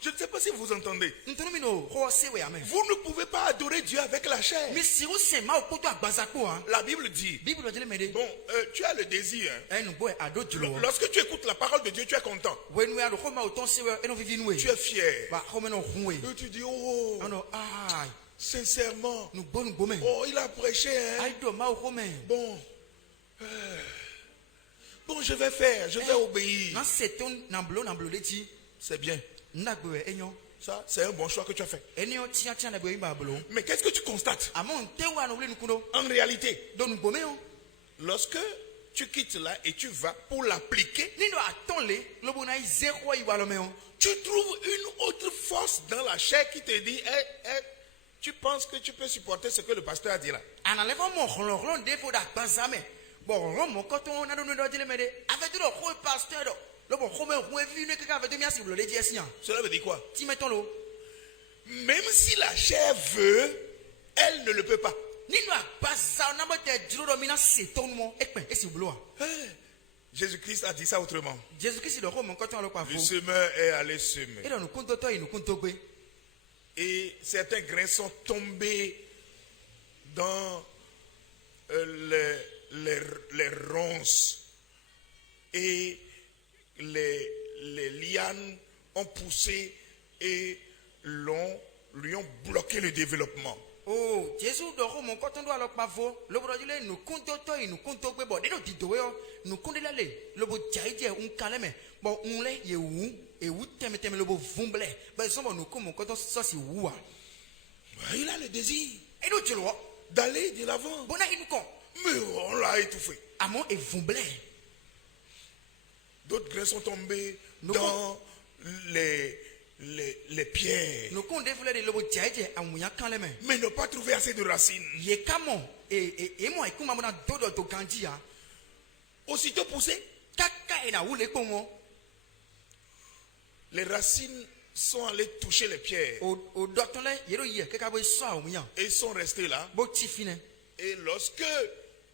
Je ne sais pas si vous entendez. Vous ne pouvez pas adorer Dieu avec la chair. La Bible dit, bon, tu as le désir. Hein. Lorsque tu écoutes la parole de Dieu, tu es content. Tu es fier. Et tu dis, oh, sincèrement, oh, il a prêché. Hein. Bon, je vais faire, je vais obéir. C'est bien. Ça, c'est un bon choix que tu as fait. Mais qu'est-ce que tu constates? En réalité, lorsque tu quittes là et tu vas pour l'appliquer, tu trouves une autre force dans la chair qui te dit, tu penses que tu peux supporter ce que le pasteur a dit là. Cela veut dire quoi? Même si la chair veut, elle ne le peut pas. Jésus-Christ a dit ça autrement. Le semeur est allé semer. Et certains grains sont tombés dans les ronces. Et les lianes ont poussé et lui ont bloqué le développement. Oh, Jésus dort mon coton doit alors pas vaut. Le brodile nous compte toi et nous compte toi. Bon, nous dit nous compte l'aller. Le beau jaïdie un calme. Bon, on l'est y où et où t'aimes le beau vumble. Ben, ça nous comme mon coton ça c'est où. Il a le désir. Et nous tu le vois d'aller de l'avant. Bon, il nous compte. Mais on l'a étouffé. Amon et vumble. D'autres grains sont tombés dans les pierres. Mais n'ont pas trouvé assez de racines. Aussitôt poussé, kaka ena wule kpomo. Les racines sont allées toucher les pierres. O dotole yero ye kaka bo so awuyan. Et ils sont restés là. Bo tifine. Et lorsque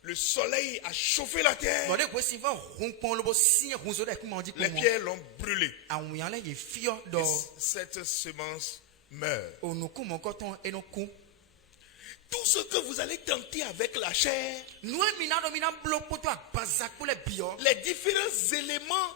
le soleil a chauffé la terre, Bon de ko si va rompon lo bo si ronzo de kuma di les kpomo. pierres l'ont brûlé. Awuyan le ye fio do. Et cette semence meurt. O no kumo koton eno ku. Tout ce que vous allez tenter avec la chair, Nous mina do mina blo poto agbaza ko le bio. les différents éléments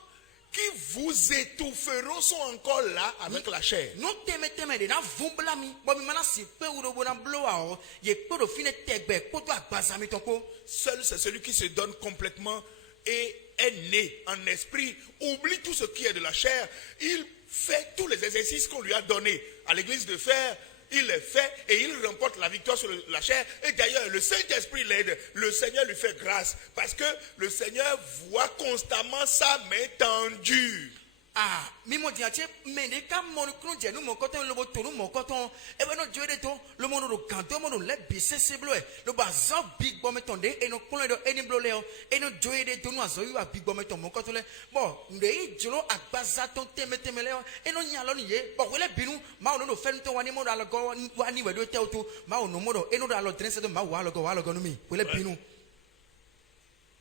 qui vous étoufferont sont encore là avec la chair. No teme de na vumbla mi. Bo mi mana si pe uro bo na blo a o. Ye ko do fine tegbe poto agbaza mi tonko. Seul c'est celui qui se donne complètement et est né en esprit, oublie tout ce qui est de la chair. Il fait tous les exercices qu'on lui a donnés à l'église de faire. Il les fait et il remporte la victoire sur la chair. Et d'ailleurs, le Saint-Esprit l'aide. Le Seigneur lui fait grâce. Parce que le Seigneur voit constamment sa main tendue. Ah, mi mo dia che me de ka mo kru je nu mo koton lo bo toru mo koton e be no jo de to lo mo no kanto mo no le bi se blo e lo ba zo big bomb ton de e no kun le do eni blo le o e no jo de to nu azo yu big bomb ton mo koton le bo nde i jolo agbaza ton teme le o e no nya lo ni ye bo we le binu ma o no fe nto wani mo do alogo wani we do te o to ma o no mo do e no do alo drense do ma wa alogo no mi we le binu.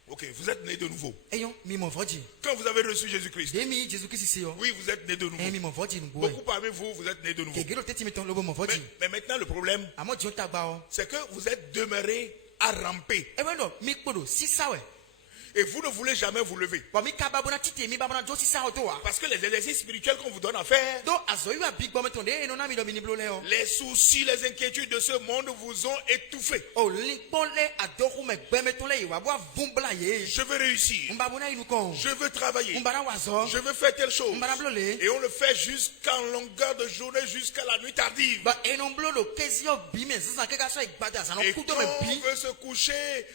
Ok, vous êtes né de nouveau. Eyon mi mo voji Quand vous avez reçu Jésus-Christ, de mi Jesus Christ si yo oui, vous êtes né de nouveau. e mi mo voji nu bo Beaucoup parmi vous, vous êtes né de nouveau. ke gero teti mi ton lo bo mo voji Mais maintenant, le problème, amo jo ta gba o c'est que vous êtes demeuré à ramper. e we no mi kpodo si sawe. Et vous ne voulez jamais vous lever. Bon, mi kaba bona titi mi babona josi sa oto wa. Parce que les exercices spirituels qu'on vous donne à faire, Do azoyu a big bomb tonde eno na mi do mini bloleo. les soucis, les inquiétudes de ce monde vous ont étouffé. O linkpon le adoru me gbeme tonle iwa bo vumbla ye. Je veux réussir. Mba bona inu kon. Je veux travailler. Mbara wazo. Je veux faire telle chose. Mbara blole. Et on le fait jusqu'en longueur de journée, jusqu'à la nuit tardive. Ba eno blolo kezio bi me zan keka so igbada zan Et ku quand do me on bi. veut se coucher,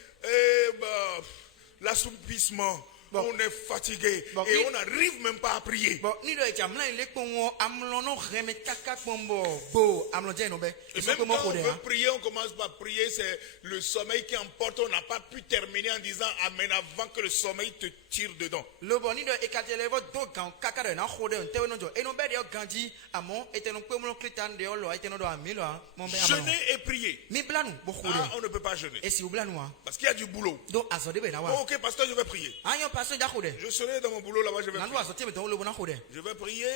l'assoupissement, Bon. on est fatigué. Bon, Et oui. on n'arrive même pas à prier. Bon ni do jamla ile kon wo amlo no reme kaka pombo. Bo amlo je no be. Et So même ko mo quand ko on de veut ha. prier, on commence par prier, c'est le sommeil qui emporte. On n'a pas pu terminer en disant Amen avant que le sommeil te tire dedans. Lo bon ni do ekatele vo do gan kaka de na khode on tewe no jo. Eno be de o ganji amo eteno pe mo kritan de o lo eteno do amilo ha. Mo be amlo. Jeûner et prier. Mi blanu bo khode. Ah, on ne peut pas jeûner. Et si ou blanu ha. Parce qu'il y a du boulot. Do azode be na Oh, wa. ok, pasteur, je vais prier. Ayo paso ja khode. Je serai dans mon boulot là-bas, je vais Nanu prier. azote me ton lo bona khode. Je vais prier.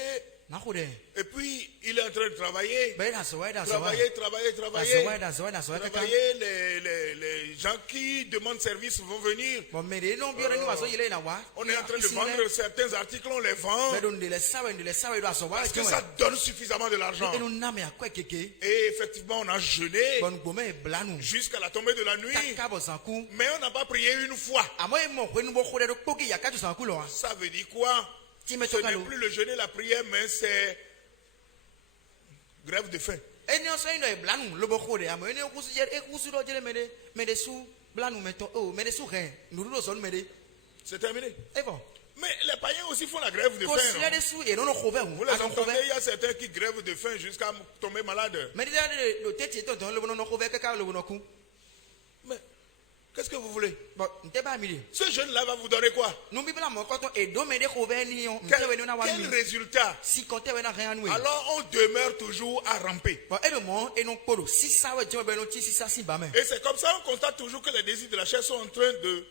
Na khode. Et puis, il est en train de travailler. Be da so wa da so wa. Travailler. Da so wa kaka. Travailler, les gens qui demandent service vont venir. Bon me de no biore ni waso yele na wa. On est en train de vendre certains articles, on les vend. Be do ndele sawe do aso wa. Parce que ça donne suffisamment de l'argent. Eno na me akwa keke. Et effectivement, on a jeûné Bon gome blanu. jusqu'à la tombée de la nuit. Kaka bo sanku. Mais on n'a pas prié une fois. Amo e mo kwenu bo khode do poki yakaju sanku lo ha. Ça veut dire quoi? Ti me Ce n'est tokalo. plus le jeûne et la prière, mais c'est grève de faim. Eni oso ino e blanu lo bo khode amo eni okusu je ekusu do jele me de su blanu me to me de su ren. Nuru do son me de. C'est terminé. E bon. Mais les païens aussi font la grève de Ko faim. sile Non? de su e no no khove hu. Vous les Azon khove. entendez, il y a certains qui grèvent de faim jusqu'à tomber malade. Mais de tete to don lo bono no khove kaka lo bono ku. Mais qu'est-ce que vous voulez? Bon, nte ba mi de. Ce jeûne-là va vous donner quoi? No bibla mo ko to e do me de khove ni on. Quel, Nte we no na wa quel mi. résultat? Si konte we na rien anwe. Alors on demeure toujours à ramper. Bon, e do mo e no poro. Si sa we je be no ti si sa si ba me. Et c'est comme ça on constate toujours que les désirs de la chair sont en train de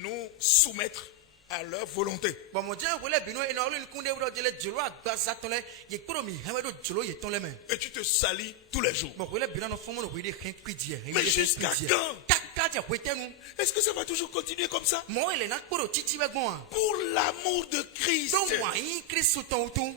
nous soumettre à leur volonté. Bon, mo je wole bino e no lo kunde wo jele jelo agbaza ton le ye poro mi hewe do jelo ye ton le me. Et tu te salis tous les jours. Bon, wole bino no fomo no we de hen kwidie. Mais jusqu'à quand? Kaka ja wetenu. Est-ce que ça va toujours continuer comme ça? Mo ele na poro titi we gon. Pour l'amour de Christ. Donc wa yin Christ ton tout.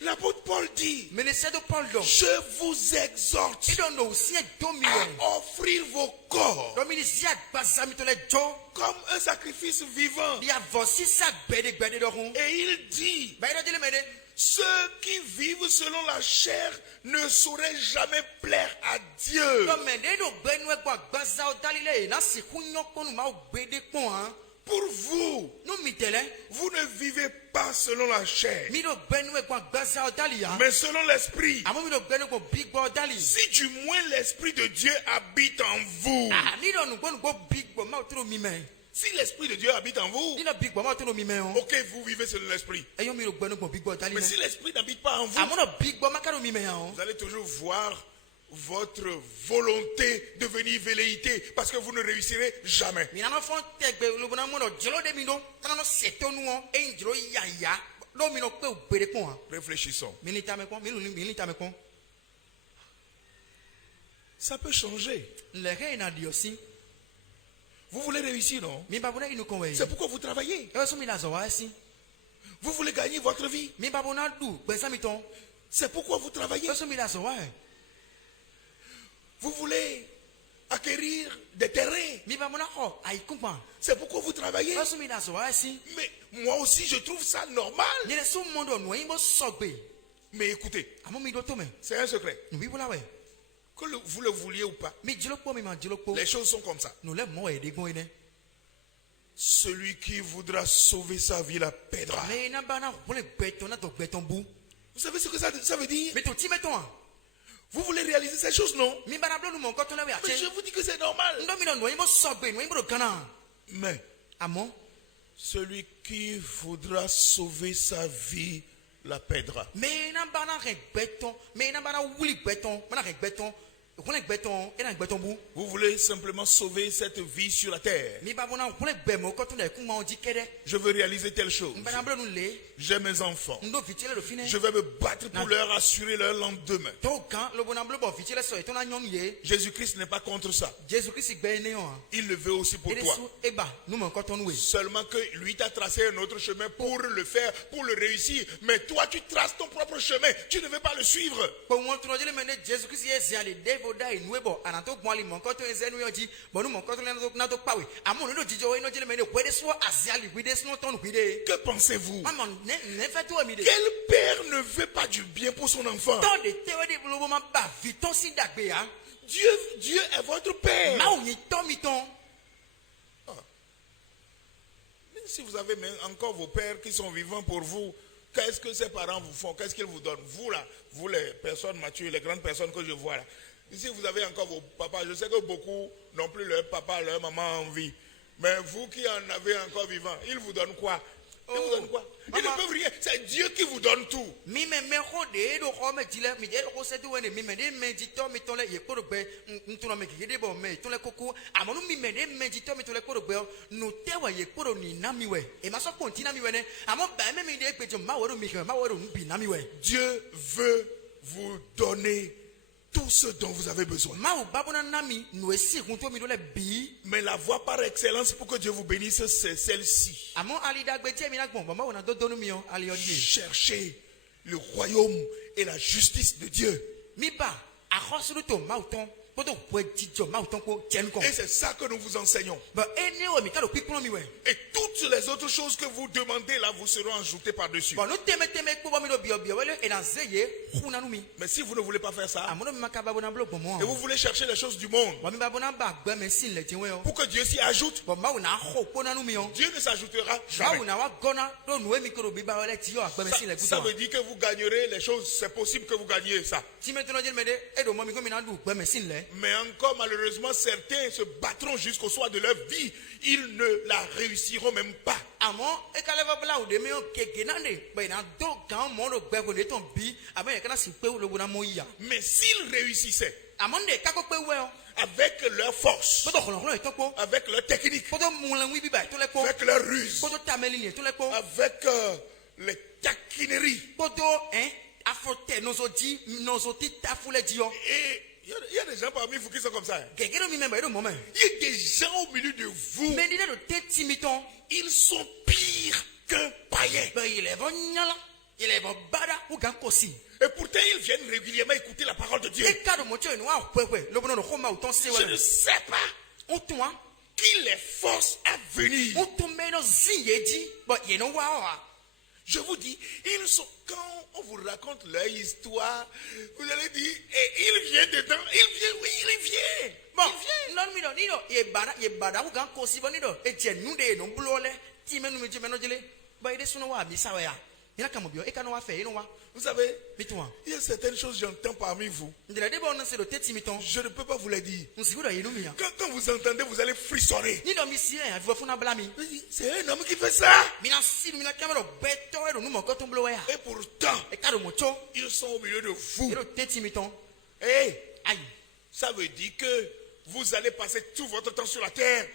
L'apôtre Paul dit, Mais ne c'est de Paul do. je vous exhorte E don no si e do mi à we. offrir vos corps Do mi si agbaza mi to le jo. comme un sacrifice vivant. Dia vosi sa gbede do hun. Et il dit, Ba do jele me de. ceux qui vivent selon la chair ne sauraient jamais plaire à Dieu. Do me de do gbenu e gbo agbaza o dalile na si kunyo konu ma o gbede pon han. Pour vous, No mi tele. vous ne vivez pas selon la chair, Mi do gbenu e gbo agbaza o dali ya. mais selon l'esprit. Amo mi do gbenu gbo big gbo dali. Si du moins l'esprit de Dieu habite en vous. Ah, mi do nu gbo big gbo ma o tro mi me. Si l'Esprit de Dieu habite en vous, Nina big boy ma to no mi me on. ok, vous vivez selon l'Esprit. E yo mi ro gbenu gbon big boy tali Mais me. si l'Esprit n'habite pas en vous, Amono big boy ma ka no mi me on. vous allez toujours voir votre volonté devenir velléité parce que vous ne réussirez jamais. Mi na no fon tegbe lo bona mo no jelo de mi no. Na no seto nu on e njiro ya ya. Do mi no pe o bere kon han. Réfléchissons. Mi ni ta me kon, mi ni ta me kon. Ça peut changer. Le re na di osi. Vous voulez réussir, non? Mi ba bona inu kon we. C'est pourquoi vous travaillez. E so mi la zo wa si. Vous voulez gagner votre vie. Mi ba bona du gbe sa mi ton. C'est pourquoi vous travaillez. E so mi la zo wa. Vous voulez acquérir des terrains. Mi ba bona ho ai kumpa. C'est pourquoi vous travaillez. E so mi la zo wa si. Mais moi aussi, je trouve ça normal. Ni le so mo do no imbo sogbe. Mais écoutez, Amo mi do to me. c'est un secret. Nu bi bula we. Que vous le vouliez ou pas, Mi jilo po mi ma jilo po. les choses sont comme ça. Nu le mo e de gon ine. Celui qui voudra sauver sa vie la perdra. Mais na ba na vole beton na to beton bu. Vous savez ce que ça veut dire? Mais to ti meton. Vous voulez réaliser ces choses, non? Mi ba na blo nu mo ko to le we Mais ache. je vous dis que c'est normal. Ndo mi no imbo sogbe, no imbo do kana. Mais Amo. celui qui voudra sauver sa vie la perdra. Mais na ba na re beton, mais na ba na wuli beton, ba na re beton. Ko na beton, e na beton bu. Vous voulez simplement sauver cette vie sur la terre. Mi ba bona ko le be mo ko to le ku ma o di kede. Je veux réaliser telle chose. Ba na blo nu le. J'ai mes enfants. Ndo vitele do fine. Je vais me battre pour leur assurer leur lendemain. To kan lo bona blo bo vitele so e to na nyonu ye. Jésus-Christ n'est pas contre ça. Jésus Christ gbe ne on. Il le veut aussi pour Et toi. e ba nu mo ko to nu we. Seulement que lui t'a tracé un autre chemin pour le faire, pour le réussir. Mais toi, tu traces ton propre chemin. Tu ne veux pas le suivre. Po won tu no jele mene Jésus Christ ye zia le devil dai nu e bo anato gbon ali mo ko to ezenu yo ji bo nu mo ko to na to pawe. Amo no jijo we no jele mene we de so azia li we de so ton we de. Que pensez-vous? Maman ne fait to mi de. Quel père ne veut pas du bien pour son enfant? Ton de te we de blo ma ba viton si dagbe ya. Dieu est votre père. Ma o ni ton mi ton. Même si vous avez même encore vos pères qui sont vivants pour vous, qu'est-ce que ces parents vous font? Qu'est-ce qu'ils vous donnent? Vous là, vous les personnes matures, les grandes personnes que je vois là. Ici, vous avez encore vos papas. Je sais que beaucoup n'ont plus leur papa, leur maman en vie. Mais vous qui en avez encore vivant, ils vous donnent quoi? Ils vous donnent quoi? Ils ne peuvent rien. C'est Dieu qui vous donne tout. Mi me ho de do ho me dile mi de ko se do ne mi me de me di to mi to le ye ko gbe ntu no me ki de bo me to le koko amonu mi me de me di to mi to le ko gbe no te wa ye ko ni na mi we e ma so ko nti na mi we ne amo ba me mi de pe jo ma wo mi ke ma wo bi na mi we. Dieu veut vous donner tout ce dont vous avez besoin. Ma o babona na mi no esi kun to mi do le bi. Mais la voie par excellence pour que Dieu vous bénisse, c'est celle-ci. Amo ali dagbe ti mi na gbon ba ma wo na do donu mi o ali o die. Cherchez le royaume et la justice de Dieu. Mi ba akosuru to ma o ton po to we ti jo ma o ton ko jen kon. Et c'est ça que nous vous enseignons. Ba eni o mi ka do pipon mi we. Et toutes les autres choses que vous demandez là, vous seront ajoutées par-dessus. Bon, nous teme ko ba mi do bio bio wele e na zeye khuna nu mi. Mais si vous ne voulez pas faire ça, Amono mi maka babona blo gbo mo. et vous voulez chercher les choses du monde, Wa mi babona ba gbe me sin le tinwe o. pour que Dieu s'y ajoute, Bon, ma wo na ho po na nu mi o. Dieu ne s'ajoutera Ma jamais. wo na wa gona do nu e mi ko do bi ba wele ti yo agbe me sin le Ça gudo. veut dire que vous gagnerez les choses, c'est possible que vous gagniez ça. Ti me tono jel me de e do mo mi ko mi na du gbe me sin le. Mais encore malheureusement, certains se battront jusqu'au soir de leur vie. Ils ne la réussiront même pas. Amo e ka le ba bla o de mi o keke na de be na do kan mo do gbe ko de ton bi abe e kana si pe lo bona mo ya. Mais s'ils réussissaient Amo de ka ko pe we o. avec leur force, Bo to kholo kholo e to po. avec leur technique, Po to mu lan wi bi ba to le ko. avec leur ruse, Po to tameli ni to le ko. avec les taquineries. Po to afote nozoji nozoti tafule di yo. Et il y a des gens parmi vous qui sont comme ça. Hein. Keke do mi member do moment. Il y a des gens au milieu de vous, Mais il est de tête timiton. ils sont pires qu'un païen. Ben il est bon nyala. Il est bon bada ou gankosi. Et pourtant, ils viennent régulièrement écouter la parole de Dieu. Et quand mon Dieu est noir, ouais, le bonheur de Roma ou ton Je séwala. ne sais pas On tourne. qui les force à venir. On tourne mais nos ziyedi. Bon, il est noir. Je vous dis, ils sont, quand on vous raconte leur histoire, vous allez dire, et il vient dedans, il vient, oui, il vient. Bon, non, mais non, non, il est bada ou gankosi, bon, non, et tiens, nous, des non, blole, timé, nous, me dis, mais non, dis-le, bah, il est son noir, mais ça va. ina kama bio eka no wa fe ino wa Vous savez, mitwa il y a certaines choses que j'entends parmi vous. ndira de bon se do teti miton Je ne peux pas vous les dire. nsi gudo yinu mia Quand vous entendez, vous allez frissonner. ni do mi si en avivo funa blami Vous dites, c'est un homme qui fait ça. mina si mina kamero beto e do nu mo ko ton blow ya Et pourtant, e ka do mo cho ils sont au milieu de vous. e do teti miton Et aïe ça veut dire que vous allez passer tout votre temps sur la terre.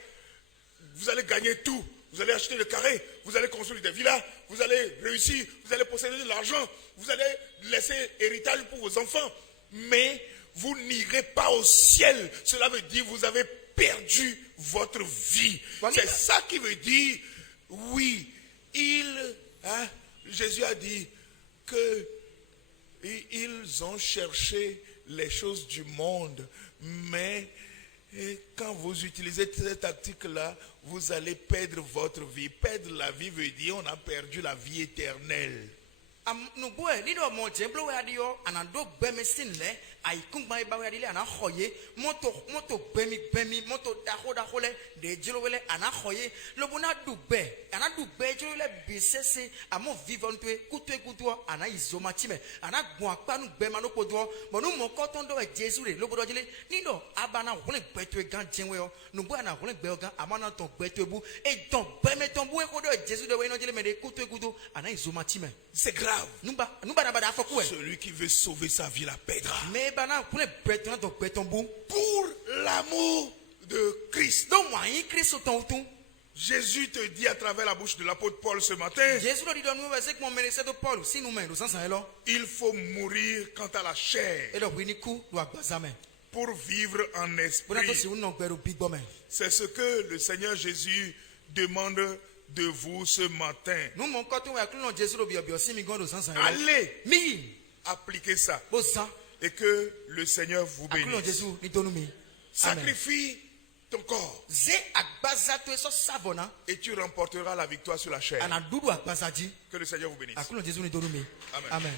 Vous allez gagner tout. Vous allez acheter le carré. Vous allez construire des villas. Vous allez réussir. Vous allez posséder de l'argent. Vous allez laisser héritage pour vos enfants. Mais vous n'irez pas au ciel. Cela veut dire que vous avez perdu votre vie. C'est ça qui veut dire, oui, Jésus a dit que ils ont cherché les choses du monde, mais quand vous utilisez cette tactique-là, vous allez perdre votre vie. Perdre la vie veut dire on a perdu la vie éternelle. no boy ni do mo je blow ya dio anando gbemi sin le ai kungba ba ya dile ana khoye moto gbemi moto da le de jilo wele ana khoye lo bona dugbe ana dugbe jilo le bisese amo vivant kutu ana izoma time ana gbon apa nu gbe ma no podo mo nu mo koton do Jesu re lo bodo jile ni do abana wole gbeto gan jenwe o no boy ana wole gbe gan amana ton gbeto ebu e don gbemi ton bu e ko do Jesu de we no jile me de kutu ana izoma time. C'est grave. Celui qui veut sauver sa vie la perdra. Pour l'amour de Christ. Jésus te dit à travers la bouche de l'apôtre Paul ce matin, il faut mourir quant à la chair pour vivre en esprit. C'est ce que le Seigneur Jésus demande de vous ce matin. Allez appliquer ça et que le Seigneur vous bénisse. Sacrifie ton corps et tu remporteras la victoire sur la chair. Que le Seigneur vous bénisse. Amen.